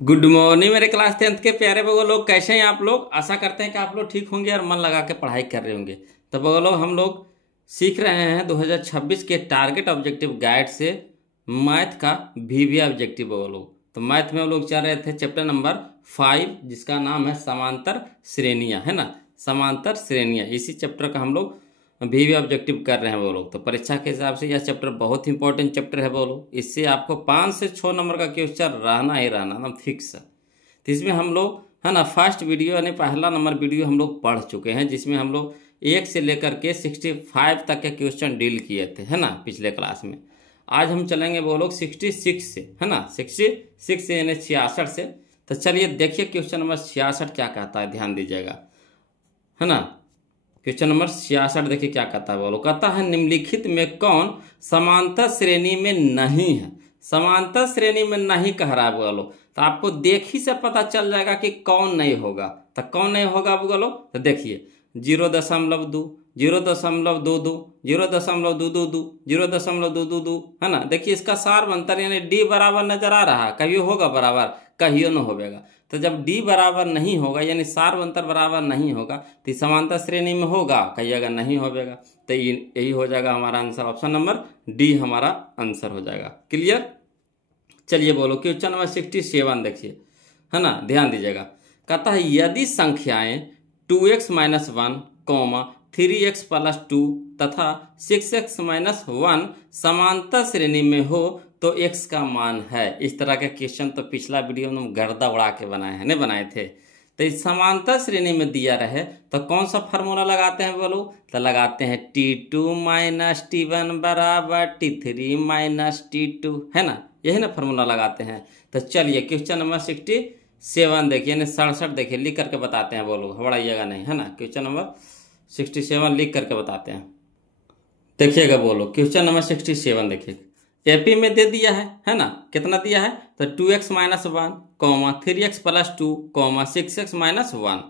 Good morning मेरे class 10th के प्यारे बगो लोग, कैसे हैं आप लोग। आशा करते हैं कि आप लोग ठीक होंगे और मन लगा के पढ़ाई कर रहे होंगे। तो बगो लोग हम लोग सीख रहे हैं 2026 के टारगेट ऑब्जेक्टिव गाइड से मैथ का वीवीआई ऑब्जेक्टिव बगो लोग। तो मैथ में हम लोग चल रहे थे चैप्टर नंबर 5 जिसका नाम है समांतर श्रेणियां, है ना। समांतर श्रेणियां, इसी चैप्टर का हम लोग वीवीआई ऑब्जेक्टिव कर रहे हैं वो लोग। तो परीक्षा के हिसाब से यह चैप्टर बहुत इंपॉर्टेंट चैप्टर है वो लोग। इससे आपको 5 से 6 नंबर का क्वेश्चन रहना ही रहना एकदम फिक्स है। तो इसमें हम लोग, है ना, फर्स्ट वीडियो यानी पहला नंबर वीडियो हम लोग पढ़ चुके हैं, जिसमें हम लोग 1 से लेकर के 65 तक के क्वेश्चन डील किए थे, है ना, पिछले क्लास में। आज हम चलेंगे वो लोग 66 से, है ना, 66 से यानी 66 से। तो चलिए देखिए क्वेश्चन नंबर 66 क्या कहता है, ध्यान दीजिएगा, है ना। क्वेश्चन नंबर 66 देखिए क्या कहता है बोलो। कहता है निम्नलिखित में कौन समांतर श्रेणी में नहीं है। समांतर श्रेणी में नहीं कह रहा है बोलो, तो आपको देख ही से पता चल जाएगा कि कौन नहीं होगा। तो कौन नहीं होगा बोलो, तो देखिए 0.2, 0.22, 0.222, 0.222, है ना। देखिए इसका सार अंतर यानी डी बराबर नजर आ रहा है, कहियो होगा बराबर, कहियो न होगा। तो जब डी बराबर नहीं होगा यानी सार अंतर बराबर नहीं होगा तो समांतर श्रेणी में होगा, कहिएगा नहीं होगा। तो यही हो जाएगा हमारा आंसर, ऑप्शन नंबर डी हमारा आंसर हो जाएगा। क्लियर। चलिए बोलो क्वेश्चन नंबर 67 देखिए, है ना, ध्यान दीजिएगा। कहता है यदि संख्याएं 2x - 1, 3x + 2 तथा 6x - 1 समांतर श्रेणी में हो तो x का मान है। इस तरह के क्वेश्चन तो पिछला वीडियो में गर्दा उड़ा के बनाए हैं, नहीं बनाए थे। तो इस समांतर श्रेणी में दिया रहे तो कौन सा फार्मूला लगाते हैं बोलो, तो लगाते हैं T2 - T1 = T3 - T2, है ना, यही ना फार्मूला लगाते हैं। तो चलिए क्वेश्चन नंबर 67 देखिए, यानी 67 देखिए, लिख करके बताते हैं बोलो, घबराइएगा नहीं, है ना। क्वेश्चन नंबर 67 लिख करके बताते हैं, देखिएगा बोलो। क्वेश्चन नंबर 67 देखिए, एपी में दे दिया है ना, कितना दिया है, तो 2x - 1, 3x + 2, 6x - 1।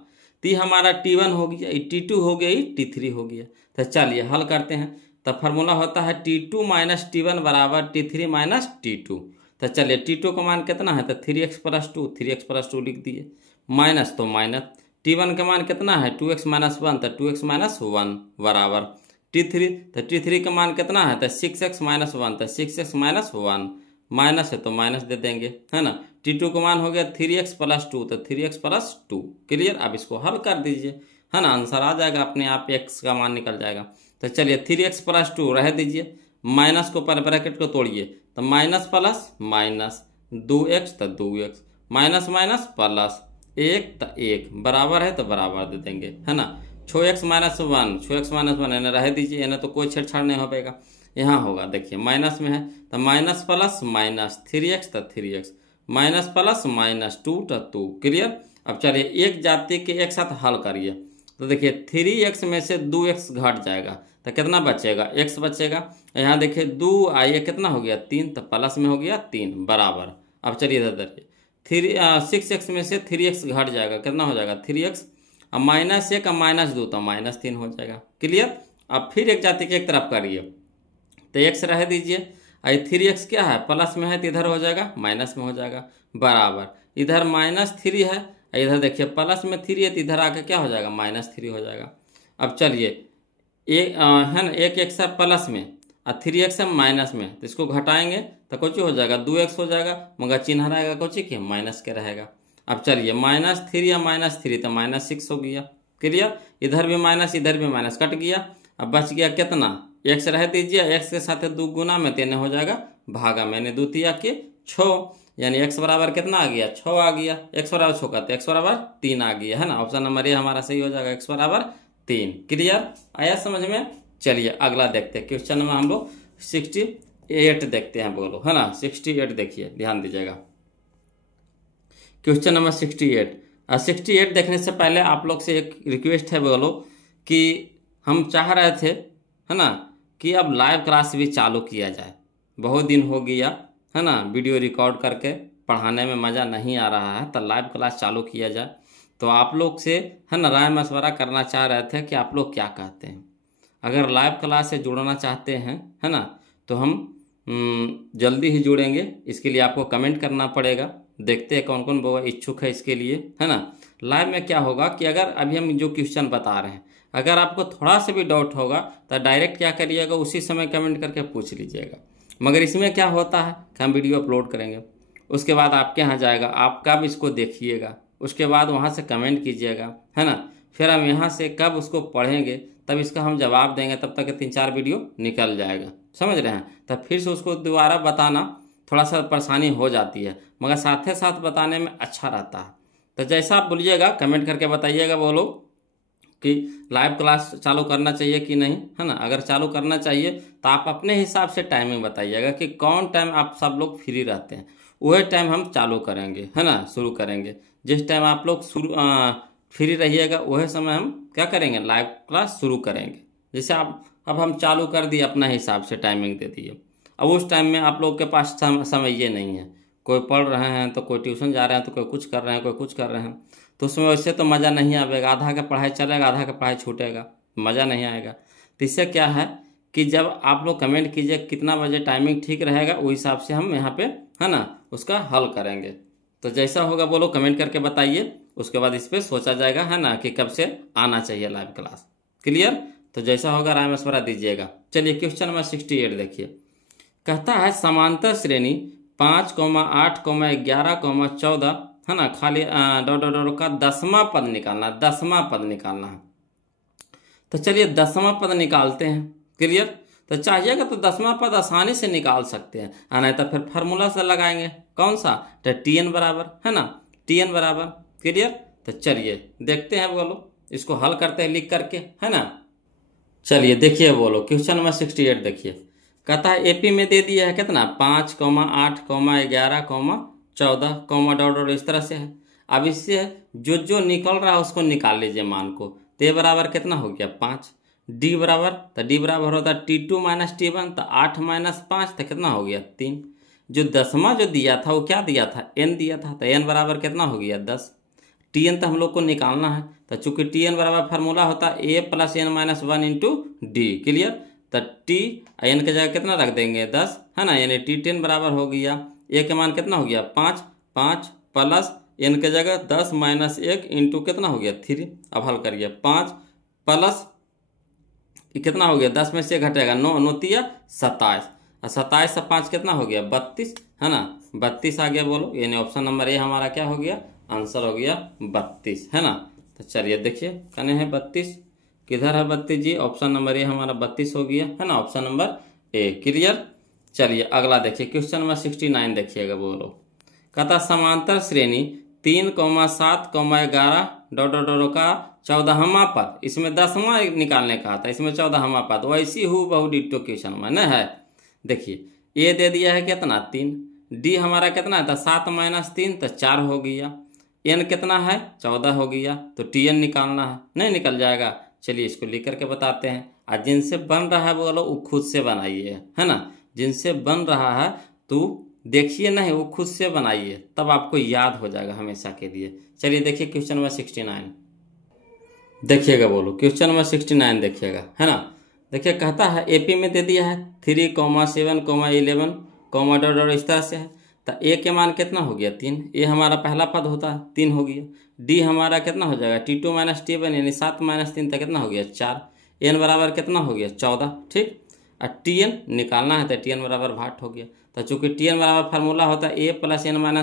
तो ये हमारा T1 हो गया, ये T2 हो गया, ये T3 हो गया। तो चलिए हल करते हैं। तो फार्मूला होता है T2 - T1 = T3 - T2। तो चलिए T2 का मान कितना है, तो 3x + 2, 3x + 2 लिख दिए, माइनस तो माइनस। T1 का मान कितना है, 2x - 1, तो 2x - 1 बराबर T3, तो T3 का मान कितना है, तो 6x - 1, तो 6x - 1 माइनस है तो माइनस दे देंगे, है ना। T2 का मान हो गया 3x + 2, तो 3x + 2। क्लियर। अब इसको हल कर दीजिए, है ना, आंसर आ जाएगा अपने आप, x का मान निकल जाएगा। तो चलिए 3x + 2 रह दीजिए, माइनस को पर ब्रैकेट को तोड़िए, तो माइनस प्लस माइनस 2x, तो 2x, माइनस माइनस प्लस 1, तो 1 बराबर है तो बराबर दे देंगे, है ना। 6x - 1, 6x - 1 यानी रह दीजिए, यानी तो कोई छेड़छाड़ नहीं हो पाएगा, यहाँ होगा। देखिए माइनस में है तो माइनस प्लस माइनस 3x, तो 3x, माइनस प्लस माइनस 2, तो 2। क्लियर। अब चलिए एक जाति के एक साथ हल करिए। तो देखिए 3x में से 2x घट जाएगा तो कितना बचेगा, x बचेगा। यहाँ देखिए 2 आइए कितना हो गया, 3, तो प्लस में हो गया 3 बराबर। अब चलिए इधर 6x में से 3x घट जाएगा, कितना हो जाएगा 3x, अब -1 का -2 तो -3 हो जाएगा। क्लियर। अब फिर एक जाति के एक तरफ करिए, तो x रह दीजिए, और 3x क्या है, प्लस में है तो इधर हो जाएगा माइनस में हो जाएगा, बराबर। इधर -3 है, इधर देखिए प्लस में 3 है तो इधर आके क्या हो जाएगा, -3 हो जाएगा। अब चलिए एक है ना, एक x है प्लस में और 3x है माइनस में, तो इसको घटाएंगे तो कुछ हो जाएगा 2x हो जाएगा, मगर चिन्ह रहेगा कुछ के माइनस के रहेगा। अब चलिए -3 या -3 तो -6 हो गया। क्लियर। इधर भी माइनस इधर भी माइनस, कट गया। अब बच गया कितना, x रह दीजिए, x के साथ 2 गुना में 3 हो जाएगा भागा, मैंने 2 तिया के 6, यानी x बराबर कितना आ गया, 6 आ गया। x बराबर 6 का तो x बराबर 3 आ गया, है ना। ऑप्शन नंबर ए हमारा सही हो जाएगा, x बराबर 3। क्लियर। आया समझ में। चलिए अगला देखते हैं, क्वेश्चन नंबर हम लोग 68 देखते हैं बोलो, है ना। 68 देखिए, ध्यान दीजिएगा। क्वेश्चन नंबर 68 देखने से पहले आप लोग से एक रिक्वेस्ट है बोलो, कि हम चाह रहे थे, है ना, कि अब लाइव क्लास भी चालू किया जाए। बहुत दिन हो गया, है ना, वीडियो रिकॉर्ड करके पढ़ाने में मज़ा नहीं आ रहा है, तो लाइव क्लास चालू किया जाए। तो आप लोग से, है ना, राय मशवरा करना चाह रहे थे कि आप लोग क्या कहते हैं। अगर लाइव क्लास से जुड़ना चाहते हैं, है ना, तो हम जल्दी ही जुड़ेंगे। इसके लिए आपको कमेंट करना पड़ेगा, देखते हैं कौन कौन वो इच्छुक है इसके लिए, है ना। लाइव में क्या होगा कि अगर अभी हम जो क्वेश्चन बता रहे हैं, अगर आपको थोड़ा सा भी डाउट होगा तो डायरेक्ट क्या करिएगा, उसी समय कमेंट करके पूछ लीजिएगा। मगर इसमें क्या होता है कि हम वीडियो अपलोड करेंगे, उसके बाद आपके यहाँ जाएगा, आप कब इसको देखिएगा, उसके बाद वहाँ से कमेंट कीजिएगा, है ना। फिर हम यहाँ से कब उसको पढ़ेंगे, तब इसका हम जवाब देंगे, तब तक 3-4 वीडियो निकल जाएगा, समझ रहे हैं। तब फिर से उसको दोबारा बताना थोड़ा सा परेशानी हो जाती है, मगर साथ साथ बताने में अच्छा रहता है। तो जैसा आप बोलिएगा कमेंट करके बताइएगा वो लोग कि लाइव क्लास चालू करना चाहिए कि नहीं, है ना। अगर चालू करना चाहिए तो आप अपने हिसाब से टाइमिंग बताइएगा कि कौन टाइम आप सब लोग फ्री रहते हैं, वही टाइम हम चालू करेंगे, है ना, शुरू करेंगे। जिस टाइम आप लोग फ्री रहिएगा वही समय हम क्या करेंगे, लाइव क्लास शुरू करेंगे। जैसे आप अब हम चालू कर दिए, अपना हिसाब से टाइमिंग दे दिए। अब उस टाइम में आप लोग के पास समय ये नहीं है, कोई पढ़ रहे हैं तो कोई ट्यूशन जा रहे हैं तो कोई कुछ कर रहे हैं, कोई कुछ कर रहे हैं, तो उसमें वैसे तो मज़ा नहीं आएगा। आधा का पढ़ाई चलेगा, आधा का पढ़ाई छूटेगा, मज़ा नहीं आएगा। तो इससे क्या है कि जब आप लोग कमेंट कीजिए कितना बजे टाइमिंग ठीक रहेगा, उस हिसाब से हम यहाँ पे, है ना, उसका हल करेंगे। तो जैसा होगा वो लोग कमेंट करके बताइए, उसके बाद इस पर सोचा जाएगा, है ना, कि कब से आना चाहिए लाइव क्लास। क्लियर। तो जैसा होगा राय मशवरा दीजिएगा। चलिए क्वेश्चन नंबर 68 देखिए। कहता है समांतर श्रेणी 5,8,11,14, है ना, खाली डॉट का 10वां पद निकालना, 10वां पद निकालना है। तो चलिए 10वां पद निकालते हैं। क्लियर। तो चाहिएगा तो 10वां पद आसानी से निकाल सकते हैं, नहीं तो फिर फार्मूला से लगाएंगे। कौन सा, तो TN बराबर, है ना, TN बराबर। क्लियर। तो चलिए देखते हैं, बोलो इसको हल करते हैं लिख करके, है ना। चलिए देखिए बोलो क्वेश्चन नंबर 68 देखिए। कहता है AP में दे दिया है कितना, 5,8,11,14, डॉट इस तरह से है। अब इससे जो निकल रहा है उसको निकाल लीजिए मान को। तो बराबर कितना हो गया 5। D बराबर, तो D बराबर होता है T2 - T1, तो 8 - 5 तो कितना हो गया 3। जो 10वां जो दिया था वो क्या दिया था, N दिया था, तो N बराबर कितना हो गया 10। TN तो हम लोग को निकालना है, तो चूंकि TN बराबर फार्मूला होता है A + N - 1 × D। क्लियर। तो T N के जगह कितना रख देंगे 10, है ना, यानी T10 बराबर हो गया। A के मान कितना हो गया 5, 5 प्लस N के जगह 10 - 1 × कितना हो गया 3। अब हल करिए, 5 प्लस कितना हो गया, 10 में से घटेगा 9, 9 तिया 27, और 27 से 5 कितना हो गया 32, है ना, 32 आ गया। बोलो यानी ऑप्शन नंबर A हमारा क्या हो गया, आंसर हो गया 32, है ना। तो चलिए देखिए कने है 32, किधर है 32 जी, ऑप्शन नंबर A हमारा 32 हो गया, है ना, ऑप्शन नंबर A। क्लियर। चलिए अगला देखिए क्वेश्चन नंबर 69 देखिएगा। बोलो कहता समांतर श्रेणी 3,7,11 डॉट का 14वां पद, इसमें 10वां निकालने का था, इसमें 14वां पद, वैसी बहु डिट्टो क्वेश्चन में न है। देखिए A दे दिया है कितना 3, D हमारा कितना था 7 - 3 तो 4 हो गया, N कितना है 14 हो गया, तो TN निकालना है, नहीं निकल जाएगा। चलिए इसको लिख करके बताते हैं। आज जिनसे बन रहा है बोलो वो खुद से बनाइए, है ना, जिनसे बन रहा है तो देखिए, नहीं वो खुद से बनाइए, तब आपको याद हो जाएगा हमेशा के लिए। चलिए देखिए क्वेश्चन नंबर 69 देखिएगा। बोलो क्वेश्चन नंबर 69 देखिएगा, है ना। देखिए कहता है AP में दे दिया है 3,7,11, डॉट इस तरह से है। तो A के मान कितना हो गया 3, A हमारा पहला पद होता है 3 हो गया। D हमारा कितना हो जाएगा T2 - T1 यानी 7 - 3 तक कितना हो गया 4। N बराबर कितना हो गया 14, ठीक। और TN निकालना है तो TN बराबर भाट हो गया। तो चूंकि TN बराबर फार्मूला होता है A + N - 1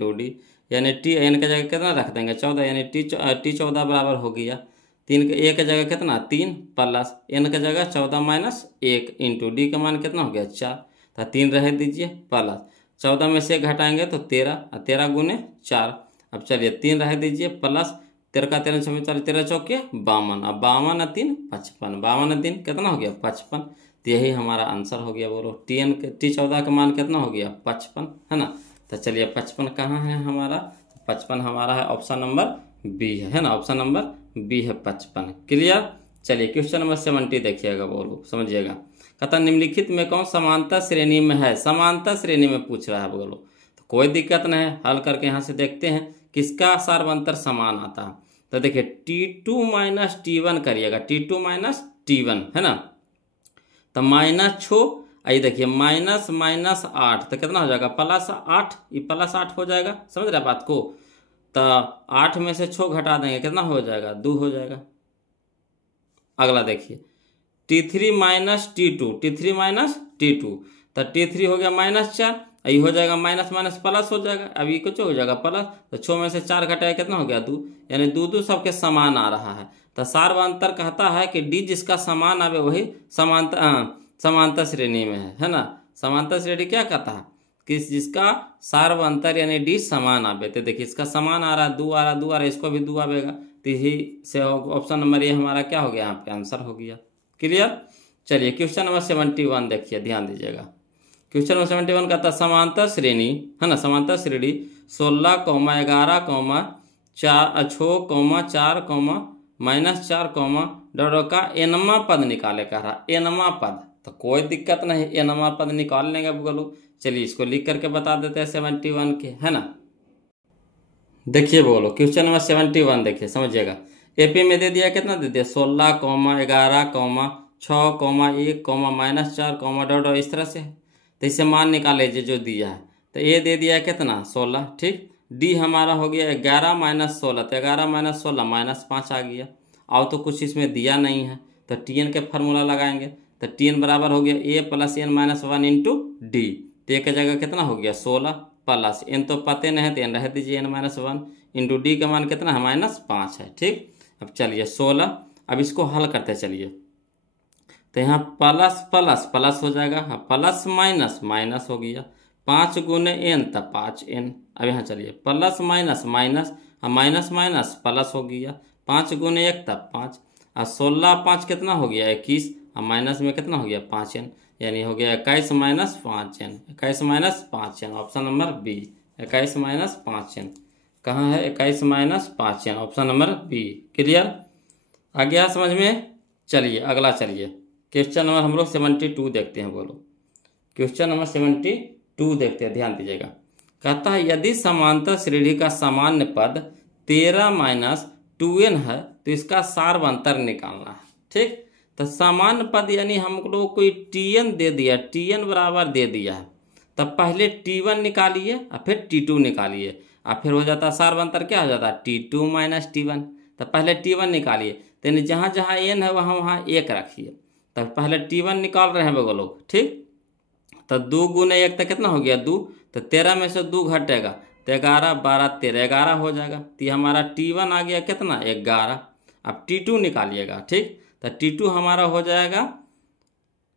× D, यानी TN के जगह कितना रख देंगे 14, यानी T14 बराबर हो गया। 3 के A के जगह कितना 3 प्लस N के जगह 14 - 1 × D का मान कितना हो गया 4, तो 3 रह दीजिए प्लस 14 में से घटाएंगे तो 13, 13 × 4। अब चलिए 3 रह दीजिए प्लस 13 का 13 × 4, 13 चौके 52, अब 52 3 55, 52 3 कितना हो गया 55। तो यही हमारा आंसर हो गया। बोलो T14 का मान कितना हो गया 55, है ना। तो चलिए 55 कहाँ है हमारा, 55 हमारा है ऑप्शन नंबर B है ना, ऑप्शन नंबर B है 55। क्लियर। चलिए क्वेश्चन नंबर 70 देखिएगा। बोलो समझिएगा। कहता निम्नलिखित में कौन समांतर श्रेणी में है, समांतर श्रेणी में पूछ रहा है। बोलो तो कोई दिक्कत नहीं है, हल करके यहाँ से देखते हैं किसका सार्वंतर समान आता है। तो देखिए T2 - T1 करिएगा, T2 - T1, है ना। तो -6 आई देखिए माइनस माइनस 8 तो कितना हो जाएगा +8, ये +8 हो जाएगा, समझ रहे बात को। तो 8 में से 6 घटा देंगे, कितना हो जाएगा 2 हो जाएगा। अगला देखिए T3 minus T2, T3 minus T2, तो T3 हो गया -4, ये हो जाएगा माइनस माइनस प्लस हो जाएगा, अब ये कुछ हो जाएगा प्लस, तो 6 में से 4 घटाया कितना हो गया 2, यानी 2 सबके समान आ रहा है। तो सार्वंतर कहता है कि डी जिसका समान आवे वही समांतर श्रेणी में है ना। समांतर श्रेणी क्या कहता है कि जिसका सार्वंतर यानी डी समान आवे। तो देखिए इसका समान आ रहा है 2 आ रहा है 2 आ रहा है, इसको भी 2 आवेगा, तो यही से ऑप्शन नंबर ये हमारा क्या हो गया, यहाँ पे आंसर हो गया। क्लियर। चलिए क्वेश्चन नंबर 71 देखिए, ध्यान दीजिएगा। क्वेश्चन नंबर 71 का था समांतर श्रेणी है ना, समांतर श्रेणी 16, 11, 6, 4, -4, का एनवा पद निकाले कह रहा, एनवा पद। तो कोई दिक्कत नहीं, एनवा पद निकाल लेंगे बोलो। चलिए इसको लिख करके बता देते हैं 71 के, है ना। देखिए बोलो क्वेश्चन नंबर 71 देखिए, समझिएगा। एपी में दे दिया, कितना दे दिया 16, 11, 6, 1, -4, इस तरह से। तो इसे मान निकाल लीजिए जो दिया है। तो ए दे दिया है कितना 16, ठीक। डी हमारा हो गया 11 - 16, तो 11 - 16 -5 आ गया। और तो कुछ इसमें दिया नहीं है, तो टीएन के फार्मूला लगाएंगे। तो टीएन बराबर हो गया ए + n - 1 इंटू डी। तो ए की जगह कितना हो गया 16 प्लस एन तो पते नहीं है तो एन रह दीजिए n - 1 इंटू डी का मान कितना है -5 है, ठीक। अब चलिए 16, अब इसको हल करते चलिए। तो यहाँ प्लस प्लस प्लस हो जाएगा, हाँ प्लस माइनस माइनस हो गया, 5 गुने n तब 5n। अब यहाँ चलिए प्लस माइनस माइनस, हाँ माइनस माइनस प्लस हो गया, 5 गुने 1 तब 5, और 16 5 कितना हो गया 21, और माइनस में कितना हो गया 5n, यानी हो गया 21 - 5n, 21 - 5n, option number B, 21 - 5n। कहाँ है 21 - 5n, option number B. Clear, आ गया समझ में। चलिए अगला, चलिए क्वेश्चन नंबर हम लोग 72 देखते हैं। बोलो क्वेश्चन नंबर 72 देखते हैं, ध्यान दीजिएगा। कहता है यदि समांतर श्रेणी का सामान्य पद 13 - 2n है तो इसका सार्वंतर निकालना है, ठीक। तो सामान्य पद यानी हम लोग कोई टीएन दे दिया, टीएन बराबर दे दिया है, तब पहले T1 निकालिए और फिर T2 निकालिए, और फिर हो जाता सार्वंतर क्या हो जाता T2 - T1। तो पहले T1 निकालिए, तो यानी जहाँ जहाँ n है वहाँ वहाँ 1 रखिए। तब पहले T1 निकाल रहे हैं वो लोग, ठीक। तो 2 गुने 1 तक कितना हो गया 2, तो 13 में से 2 घटेगा तो 11, 12, 13, 11 हो जाएगा। तो ये हमारा T1 आ गया कितना 11। अब T2 निकालिएगा, ठीक। तो T2 हमारा हो जाएगा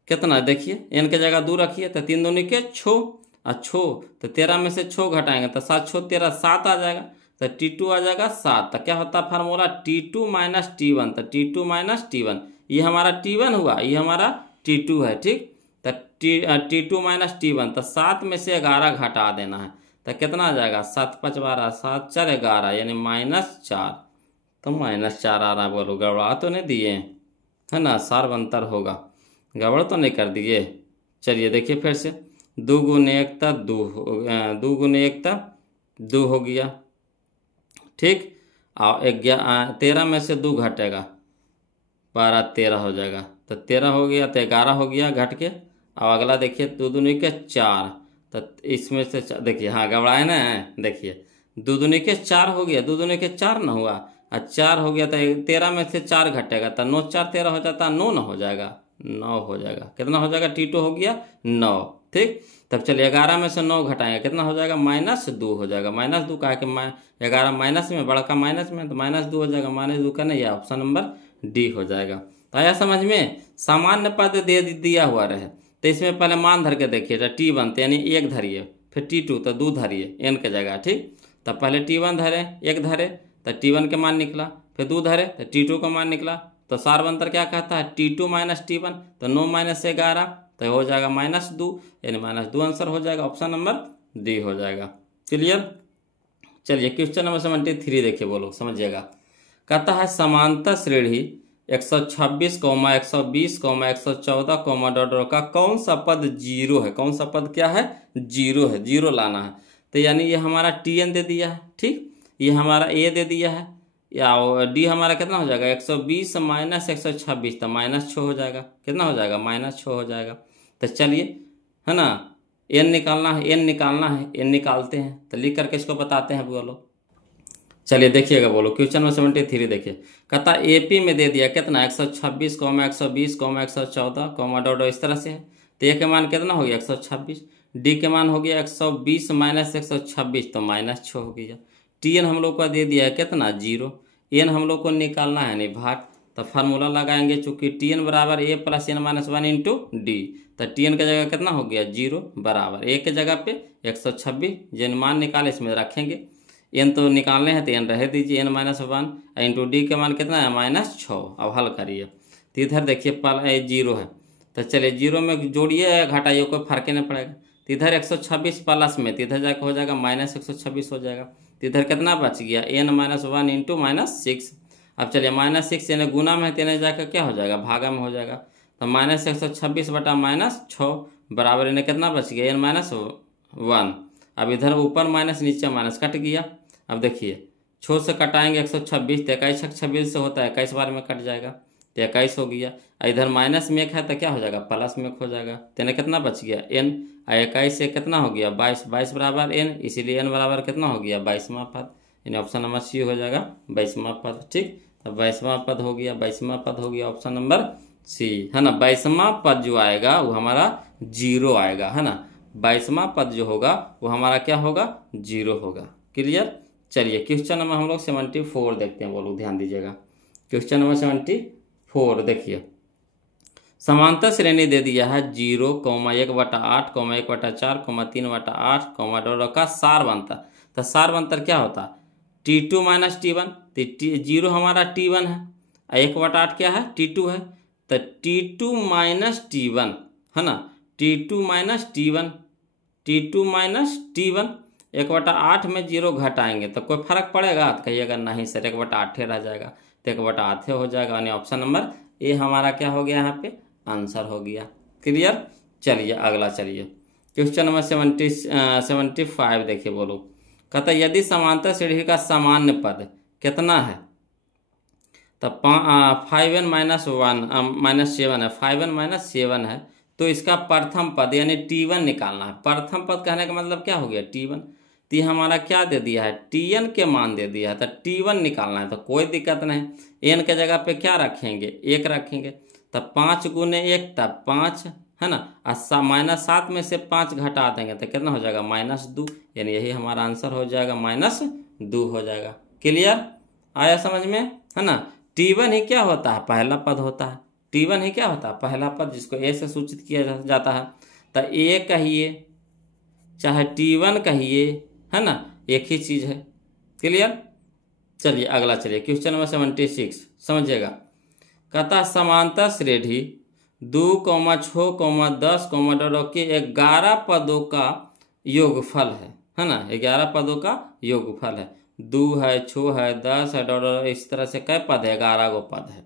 कितना, देखिए n के जगह 2 रखिए, तो 3 दूनी के 6, और 6 तो 13 में से 6 घटाएंगे तो 7 6 13 7 आ जाएगा। तो T2 आ जाएगा 7। तो क्या होता है फार्मूला T2 - T1, तो T2 - T1, ये हमारा T1 हुआ, ये हमारा T2 है, ठीक। तो T2 - T1, तो 7 में से 11 घटा देना है, तो कितना आ जाएगा 7 5 12, 7 4 11, यानी -4। तो -4 आ रहा है, बोलो गड़बड़ा तो नहीं दिए है ना, सार्वंतर होगा, गड़बड़ तो नहीं कर दिए। चलिए देखिए फिर से, 2 गुने 1 तक 2, 2 गुने 1 तक 2 हो गया, ठीक। और 13 में से 2 घटेगा 12 13 हो जाएगा, तो 13 हो गया, तो 11 हो गया घट के। अब अगला देखिए 2 दूनी के 4, तो इसमें से देखिए, हाँ घबराए ना, देखिए 2 दूनी के 4 हो गया, 2 दूनी के 4 न हुआ, और 4 हो गया, तो 13 में से 4 घटेगा, तो 9 4 13 हो जाता, 9 न हो जाएगा, 9 हो जाएगा, कितना हो जाएगा T2 हो गया 9, ठीक। तब चलिए 11 में से 9 घटाएंगे, कितना हो जाएगा -2 हो जाएगा, -2 का कि 11 माइनस में, बड़ा का माइनस में, तो -2 हो जाएगा, -2 का नहीं, ऑप्शन नंबर डी हो जाएगा। तो आया समझ में। सामान्य पद दे दिया हुआ रहे, तो इसमें पहले मान धर के देखिए, तो T1 यानी 1 धरिए, फिर T2 तो 2 धरिए n के जगह, ठीक। तब पहले T1 धरे, 1 धरे, तो T1 के मान निकला, फिर 2 धरे तो T2 का मान निकला। तो सार्वंतर क्या कहता है T2 - T1, तो 9 - 11, तो हो जाएगा -2, यानी -2 आंसर हो जाएगा, ऑप्शन नंबर डी हो जाएगा। क्लियर। चलिए क्वेश्चन नंबर 73 देखिए, बोलो समझिएगा। कहता है समांतर श्रेणी 126, 120, 114, का कौन सा पद 0 है, कौन सा पद क्या है 0 है, 0 लाना है। तो यानी ये हमारा Tn दे दिया है, ठीक, ये हमारा A दे दिया है, या डी हमारा कितना हो जाएगा 120 - 126, तो -6 हो जाएगा, कितना हो जाएगा -6 हो जाएगा। तो चलिए, है ना, एन निकालना है, एन निकालना है, एन निकालते हैं। तो लिख करके इसको बताते हैं बोलो। चलिए देखिएगा बोलो, क्वेश्चन नंबर 73 देखिए। कहता एपी में दे दिया कितना 126, 120, 114, डॉट इस तरह से है। तो ए के मान कितना हो गया 126, डी के मान हो गया 120 माइनस 126 तो -6 हो गया। टी एन हम लोग को दे दिया है कितना 0, एन हम लोग को निकालना है नहीं भाग, तो फार्मूला लगाएंगे, चूंकि टी एन बराबर A plus N minus 1 into D. तो टी एन की जगह कितना हो गया 0 बराबर ए के जगह पे 126, जिन मान निकाले इसमें रखेंगे। एन तो निकालने हैं तो एन रह दीजिए, एन माइनस 1 इंटू डी के मान कितना है -6। अब हल करिए तो इधर देखिए 0 है, तो चलिए 0 में जोड़िए घटाइए, कोई फर्क ही नहीं पड़ेगा। तो इधर 126 प्लस में, तो इधर जाकर हो जाएगा -126 हो जाएगा। तो इधर कितना बच गया n माइनस 1 इंटू -6। अब चलिए -6 यानी गुना में है, तो जाकर क्या हो जाएगा भागा में हो जाएगा। तो -126 बटा -6 बराबर इन्हें कितना बच गया n माइनस 1। अब इधर ऊपर माइनस नीचे माइनस कट गया। अब देखिए 6 से कटाएंगे 126, तो 21 26 से होता है 21 बार में कट जाएगा, तो 21 हो गया। इधर माइनस में एक है तो क्या हो जाएगा प्लस में हो जाएगा, तो इन्हें कितना बच गया n। 21 से कितना हो गया 22, 22 बराबर n, इसीलिए n बराबर कितना हो गया 22वां पद, यानी ऑप्शन नंबर सी हो जाएगा 22वां पद। ठीक, तो 22वां पद हो गया, 22वां पद हो गया ऑप्शन नंबर सी, है ना। 22वां पद जो आएगा वो हमारा 0 आएगा, है ना। 22वां पद जो होगा वो हमारा क्या होगा 0 होगा। क्लियर। चलिए क्वेश्चन नंबर हम लोग 74 देखते हैं, बोलो ध्यान दीजिएगा। क्वेश्चन नंबर 74 देखिए, समांतर श्रेणी दे दिया है 0, 1/8, 1/4, 3/8, डॉट का सार बनता। तो सार बनतर क्या होता T2 माइनस T1, तो 0 हमारा T1 है, 1/8 क्या है T2 है, तो T2 माइनस T1, है ना, T2 minus T1, T2 minus T1। 1/8 में 0 घटाएंगे तो कोई फर्क पड़ेगा, तो कहिएगा नहीं सर 1/8 रह जाएगा, तो 1/8 हो जाएगा, यानी ऑप्शन नंबर ए हमारा क्या हो गया यहाँ पे आंसर हो गया। क्लियर। चलिए अगला, चलिए क्वेश्चन नंबर 75 देखिए, बोलो। कहता यदि समांतर श्रेणी का सामान्य पद कितना है, तो 5n माइनस 7 है, 5n - 7 है, तो इसका प्रथम पद यानी T1 निकालना है। प्रथम पद कहने का मतलब क्या हो गया T1। तो हमारा क्या दे दिया है Tn के मान दे दिया है, तो T1 निकालना है, तो कोई दिक्कत नहीं। n के जगह पे क्या रखेंगे 1 रखेंगे, तब 5 गुने 1 तब 5, है ना। -7 में से 5 घटा देंगे तो कितना हो जाएगा -2, यानी यही हमारा आंसर हो जाएगा -2 हो जाएगा। क्लियर आया समझ में, है ना। T1 ही क्या होता है पहला पद होता है, T1 ही क्या होता है पहला पद, जिसको ए से सूचित किया जाता है। तो ए कहिए चाहे T1 कहिए, है ना, एक ही चीज है। क्लियर। चलिए अगला, चलिए क्वेश्चन नंबर 76 समझिएगा। कहता समांतर श्रेणी 2, 6, 10, डॉट के 11 पदों का योगफल है ना, 11 पदों का योगफल है। 2 है, 6 है, 10 है, डॉट इस तरह से कई पद है 11 गो पद है,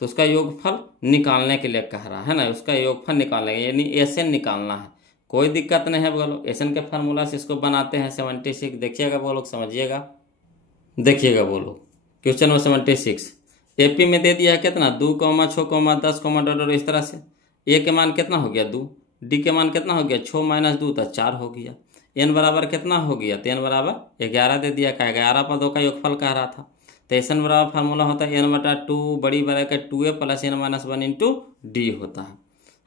तो उसका योगफल निकालने के लिए कह रहा है ना, उसका योगफल निकालने यानी एसएन निकालना है। कोई दिक्कत नहीं है, बोलो एसएन के फार्मूला से इसको बनाते हैं। 76 देखिएगा बोलो, समझिएगा, देखिएगा बोलो। क्वेश्चन नंबर 76 एपी में दे दिया है कितना 2, 6, 10, डॉट इस तरह से। ए के मान कितना हो गया 2, डी के मान कितना हो गया 6 - 2 तो 4 हो गया। एन बराबर कितना हो गया, तो एन बराबर 11 दे दिया, क्या 11 पदों का योगफल कह रहा था। तो एन बराबर फार्मूला होता है n/2 बड़ी bracket 2a plus n minus 1 into D होता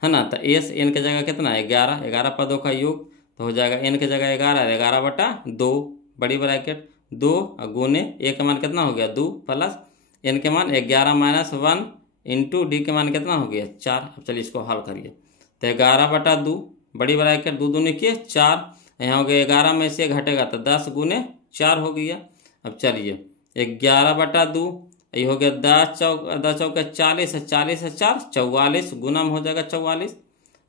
है ना। तो एस एन के जगह कितना है 11 पदों का योग, तो हो जाएगा एन के जगह 11/2 बड़ी ब्रैकेट 2 गुने ए के मान कितना हो गया 2 प्लस एन के मान 11 - 1 इंटू डी के मान कितना हो गया 4। अब चलिए इसको हल करिए, तो 11/2 बड़ी ब्रैकेट 2 दूनी के 4, यहाँ हो गया 11 में से घटेगा तो 10 गुने 4 हो गया। अब चलिए 11/2 ये हो गया 10 चौके 40 है, 40 है 4 44 गुना में हो जाएगा 44,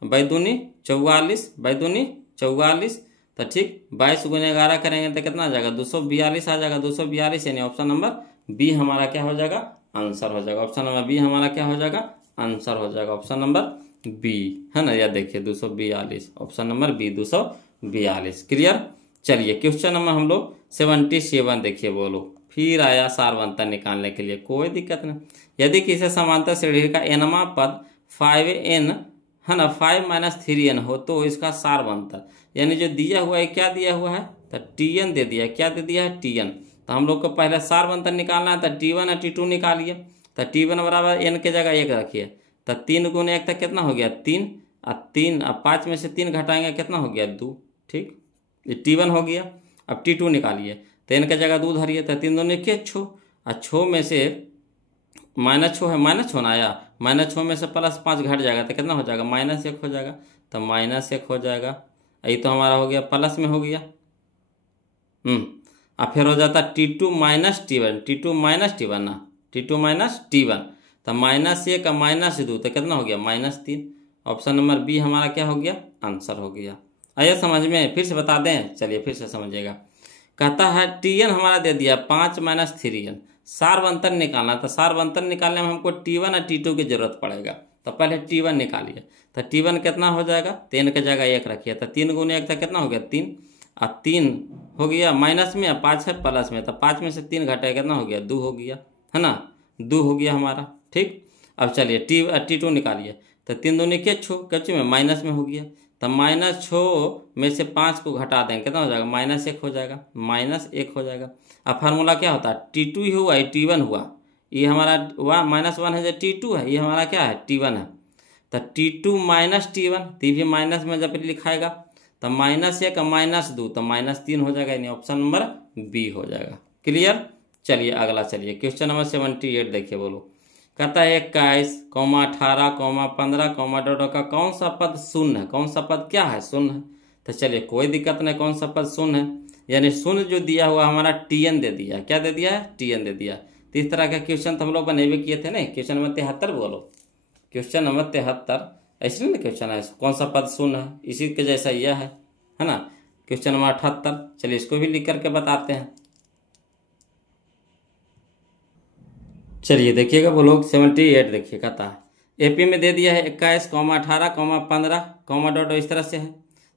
बैदूनी 44 बैदूनी 44, तो ठीक 22 गुने 11 करेंगे तो कितना आ जाएगा 242 आ जाएगा। 242 यानी ऑप्शन नंबर बी हमारा क्या हो जाएगा आंसर हो जाएगा। ऑप्शन नंबर बी हमारा क्या हो जाएगा आंसर हो जाएगा, ऑप्शन नंबर बी, है ना। या देखिए 242 ऑप्शन नंबर बी 242। क्लियर। चलिए क्वेश्चन नंबर हम लोग 77 देखिए, बोलो। फिर आया सारवंतर निकालने के लिए, कोई दिक्कत नहीं। यदि किसी समांतर श्रेणी का nवां पद 5n है ना 5 माइनस 3n हो तो इसका सार बनता है। यानी जो दिया हुआ है क्या दिया हुआ है, तो Tn दे दिया है। क्या दे दिया है, Tn। तो हम लोग को पहले सार बनता निकालना है, तो T1 और T2 निकालिए। तो T1 बराबर n के जगह 1 रखिए, तो 3 गुने 1 तक कितना हो गया 3, और 3 अब 5 में से 3 घटाएंगे कितना हो गया 2। ठीक, ये T1 हो गया। अब T2 निकालिए, तो n के जगह 2 धरिए, तो 3 दूनी के 6, और 6 में से -6 है, -6 ना आया, -6 में से +5 घट जाएगा तो कितना हो जाएगा -1 हो जाएगा। तो -1 हो जाएगा, ये तो हमारा हो गया प्लस में हो गया। अब फिर हो जाता T2 minus T1, T2 minus T1 ना, T2 माइनस T1, तो -1 और -2 तो कितना हो गया -3। ऑप्शन नंबर बी हमारा क्या हो गया, आंसर हो गया। आइए समझ में, फिर से बता दें, चलिए फिर से समझिएगा। कहता है Tn हमारा दे दिया 5 माइनस 3n, सार बंतर निकालना। तो सार बंतर निकालने में हमको T1 और T2 की जरूरत पड़ेगा। तो पहले T1 निकालिए, तो T1 कितना हो जाएगा, 3 के जगह 1 रखिए, तो 3 गुने 1 तक कितना हो गया 3, और 3 हो गया माइनस में, 5 है प्लस में, तो 5 में से 3 घटाएगा कितना हो गया 2 हो गया, है ना, 2 हो गया हमारा। ठीक, अब चलिए T2 निकालिए, तो 3 दूनी के 6, कच्चे में माइनस में हो गया, तो -6 में से 5 को घटा देंगे कितना हो जाएगा -1 हो जाएगा, -1 हो जाएगा। अब फार्मूला क्या होता है, T2 ही हुआ T1 हुआ, ये हमारा -1 है जो T2 है, ये हमारा क्या है T1 है। तो T2 माइनस T1, तो भी माइनस में जब लिखाएगा तो -1 और -2 तो -3 हो जाएगा, यानी ऑप्शन नंबर बी हो जाएगा। क्लियर। चलिए अगला, चलिए क्वेश्चन नंबर 78 देखिए, बोलो। कहता है 21, 18, 15, डॉट का कौन सा पद शून्य है, कौन सा पद क्या है शून्य है। तो चलिए कोई दिक्कत नहीं, कौन सा पद शून्य है, यानी शून्य जो दिया हुआ हमारा Tn दे दिया, क्या दे दिया है Tn दे दिया। तो इस तरह का क्वेश्चन तो हम लोग बने हुए किए थे ना, क्वेश्चन नंबर 73 बोलो, क्वेश्चन नंबर 73 ऐसे ना क्वेश्चन है, कौन सा पद शून्य है, इसी के जैसा यह है ना। क्वेश्चन नंबर 78, चलिए इसको भी लिख करके बताते हैं। चलिए देखिएगा वो लोग 78 देखिए, कहता है एपी में दे दिया है 21, 18, 15, डॉट इस तरह से है।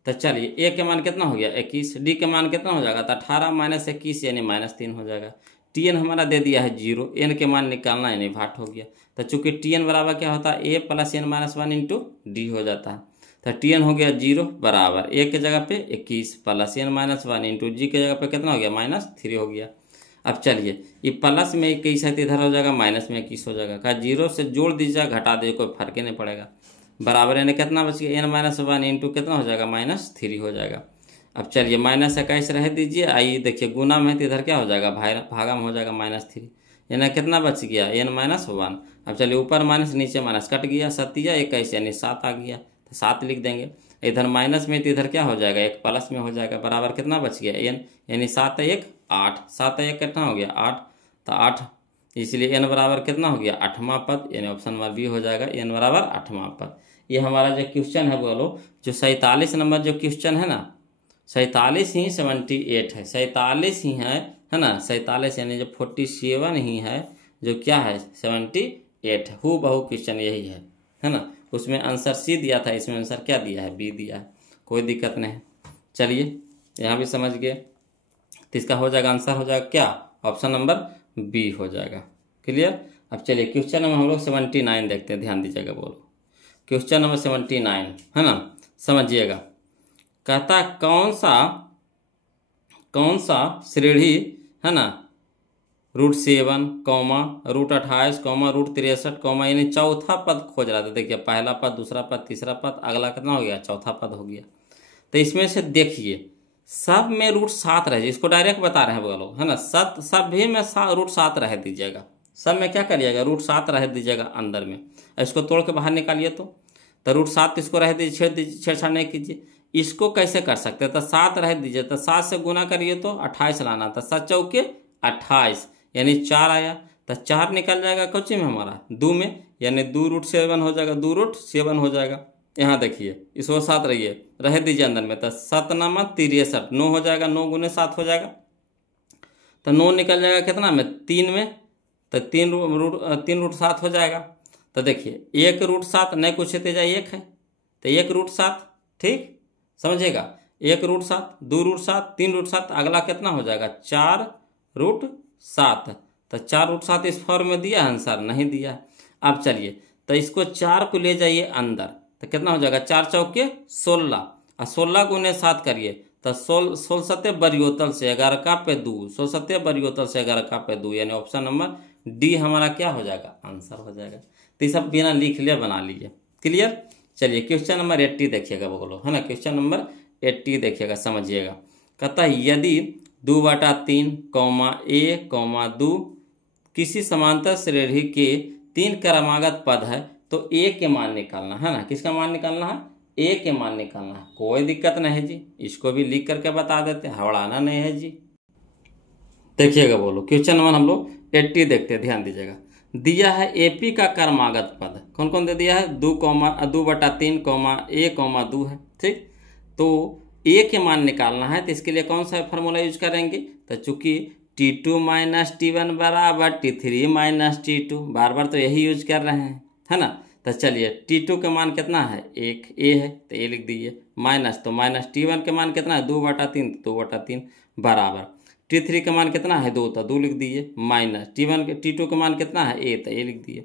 तो चलिए ए के मान कितना हो गया 21, डी के मान कितना हो जाएगा, तो 18 माइनस 21 यानी -3 हो जाएगा। Tn हमारा दे दिया है 0, एन के मान निकालना यानी भाट हो गया। तो चूंकि Tn बराबर क्या होता है a plus n minus 1 into D हो जाता है। तो Tn हो गया 0 बराबर a के जगह पे 21 प्लस n माइनस 1 इंटू जी के जगह पे कितना हो गया -3 हो गया। अब चलिए ये प्लस में 21 है तो इधर हो जाएगा माइनस में 21 हो जाएगा। कहा 0 से जोड़ दीजिए घटा दीजिए कोई फर्क ही नहीं पड़ेगा। बराबर यानी कितना बच गया n माइनस 1 इंटू कितना हो जाएगा -3 हो जाएगा। अब चलिए -21 रह दीजिए, आइए देखिए गुना में तो इधर क्या हो जाएगा भागा में हो जाएगा -3, यानी कितना बच गया n माइनस 1। अब चलिए ऊपर माइनस नीचे माइनस कट गया, 7 या 21 यानी 7 आ गया, तो 7 लिख देंगे। इधर माइनस में तो इधर क्या हो जाएगा एक प्लस में हो जाएगा, बराबर कितना बच गया n, यानी 7 1 8, 7 1 कितना हो गया 8, तो 8, इसलिए n बराबर कितना हो गया 8वां पद, यानी ऑप्शन नंबर बी हो जाएगा n बराबर 8वां पद। ये हमारा जो क्वेश्चन है बोलो, जो 47 नंबर जो क्वेश्चन है ना, 47 ही 78 है, 47 ही है ना, 47 यानी जो 47 ही है जो क्या है 78 हु बहु क्वेश्चन यही है ना। उसमें आंसर सी दिया था, इसमें आंसर क्या दिया है बी दिया है, कोई दिक्कत नहीं। चलिए यहाँ भी समझ गए, तो इसका हो जाएगा आंसर हो जाएगा क्या, ऑप्शन नंबर बी हो जाएगा। क्लियर। अब चलिए क्वेश्चन नंबर हम लोग 79 देखते हैं, ध्यान दीजिएगा बोलो, क्वेश्चन नंबर 79 है ना, समझिएगा। कहता कौन सा श्रेणी है ना √7, √28, √63, यानी चौथा पद खोज रहा था। देखिए पहला पद, दूसरा पद, तीसरा पद, अगला कितना हो गया चौथा पद हो गया। तो इसमें से देखिए सब में √7 रहे, इसको डायरेक्ट बता रहे हैं बोलो है ना, सब भी में √7 रह दीजिएगा, सब में क्या करिएगा √7 रह दीजिएगा अंदर में। इसको तोड़ के बाहर निकालिए तो √7 इसको रह दीजिए, छेड़छाड़ नहीं कीजिए। इसको कैसे कर सकते हैं, तो 7 रह दीजिए, तो 7 से गुना करिए तो 28 लाना, तो 7 चौके 28 यानी 4 आया, तो 4 निकल जाएगा कच्चे में हमारा 2 में, यानी 2√7 हो जाएगा, 2√7 हो जाएगा। यहाँ देखिए इसको 7 रह दीजिए अंदर में, तो 7 नामा 63 9 हो जाएगा, 9 गुने 7 हो जाएगा, तो 9 निकल जाएगा कितना में 3 में, तो 3√7 हो जाएगा। तो देखिए 1√7 नहीं कुछ तेजा 1 है, तो 1√7 ठीक समझेगा, 1√7, 2√7, 3√7, अगला कितना हो जाएगा 4√7, तो 4√7 इस फॉर्म में दिया आंसर नहीं दिया। अब चलिए तो इसको 4 को ले जाइए अंदर, तो कितना हो जाएगा, 4 चौके 16 और 16 गुने 7 करिए तो 16 सत्ते बरियोतल से 11 का पे 2, 16 सत्ते बरियोतल से 11 का पे 2, यानी ऑप्शन नंबर डी हमारा क्या हो जाएगा, आंसर हो जाएगा। तो ये सब बिना लिख लिया बना लीजिए। क्लियर। चलिए क्वेश्चन नंबर 80 देखिएगा बोलो, है ना, क्वेश्चन नंबर 80 देखिएगा, समझिएगा। कहता है यदि 2/3 a 2 किसी समांतर श्रेणी के 3 क्रमागत पद है तो a के मान निकालना है ना, किसका मान निकालना है, a के मान निकालना है। कोई दिक्कत नहीं है जी, इसको भी लिख करके बता देते हैं, हवड़ाना नहीं है जी। देखिएगा बोलो क्वेश्चन नंबर हम लोग 80 देखते हैं, ध्यान दीजिएगा। दिया है AP का क्रमागत पद, कौन कौन दे दिया है, 2/3 a 2 है, ठीक। तो a के मान निकालना है तो इसके लिए कौन सा फार्मूला यूज करेंगे, तो चूंकि T2 - T1 बराबर T3 - T2, बार बार तो यही यूज कर रहे हैं, है ना। तो चलिए T2 के मान कितना है, 1 a है तो a लिख दीजिए, माइनस तो माइनस T1 के मान कितना है, 2/3 2/3 बराबर T3 का मान कितना है, 2 तो 2 लिख दीजिए, माइनस T2 का मान कितना है, a तो a लिख दिए।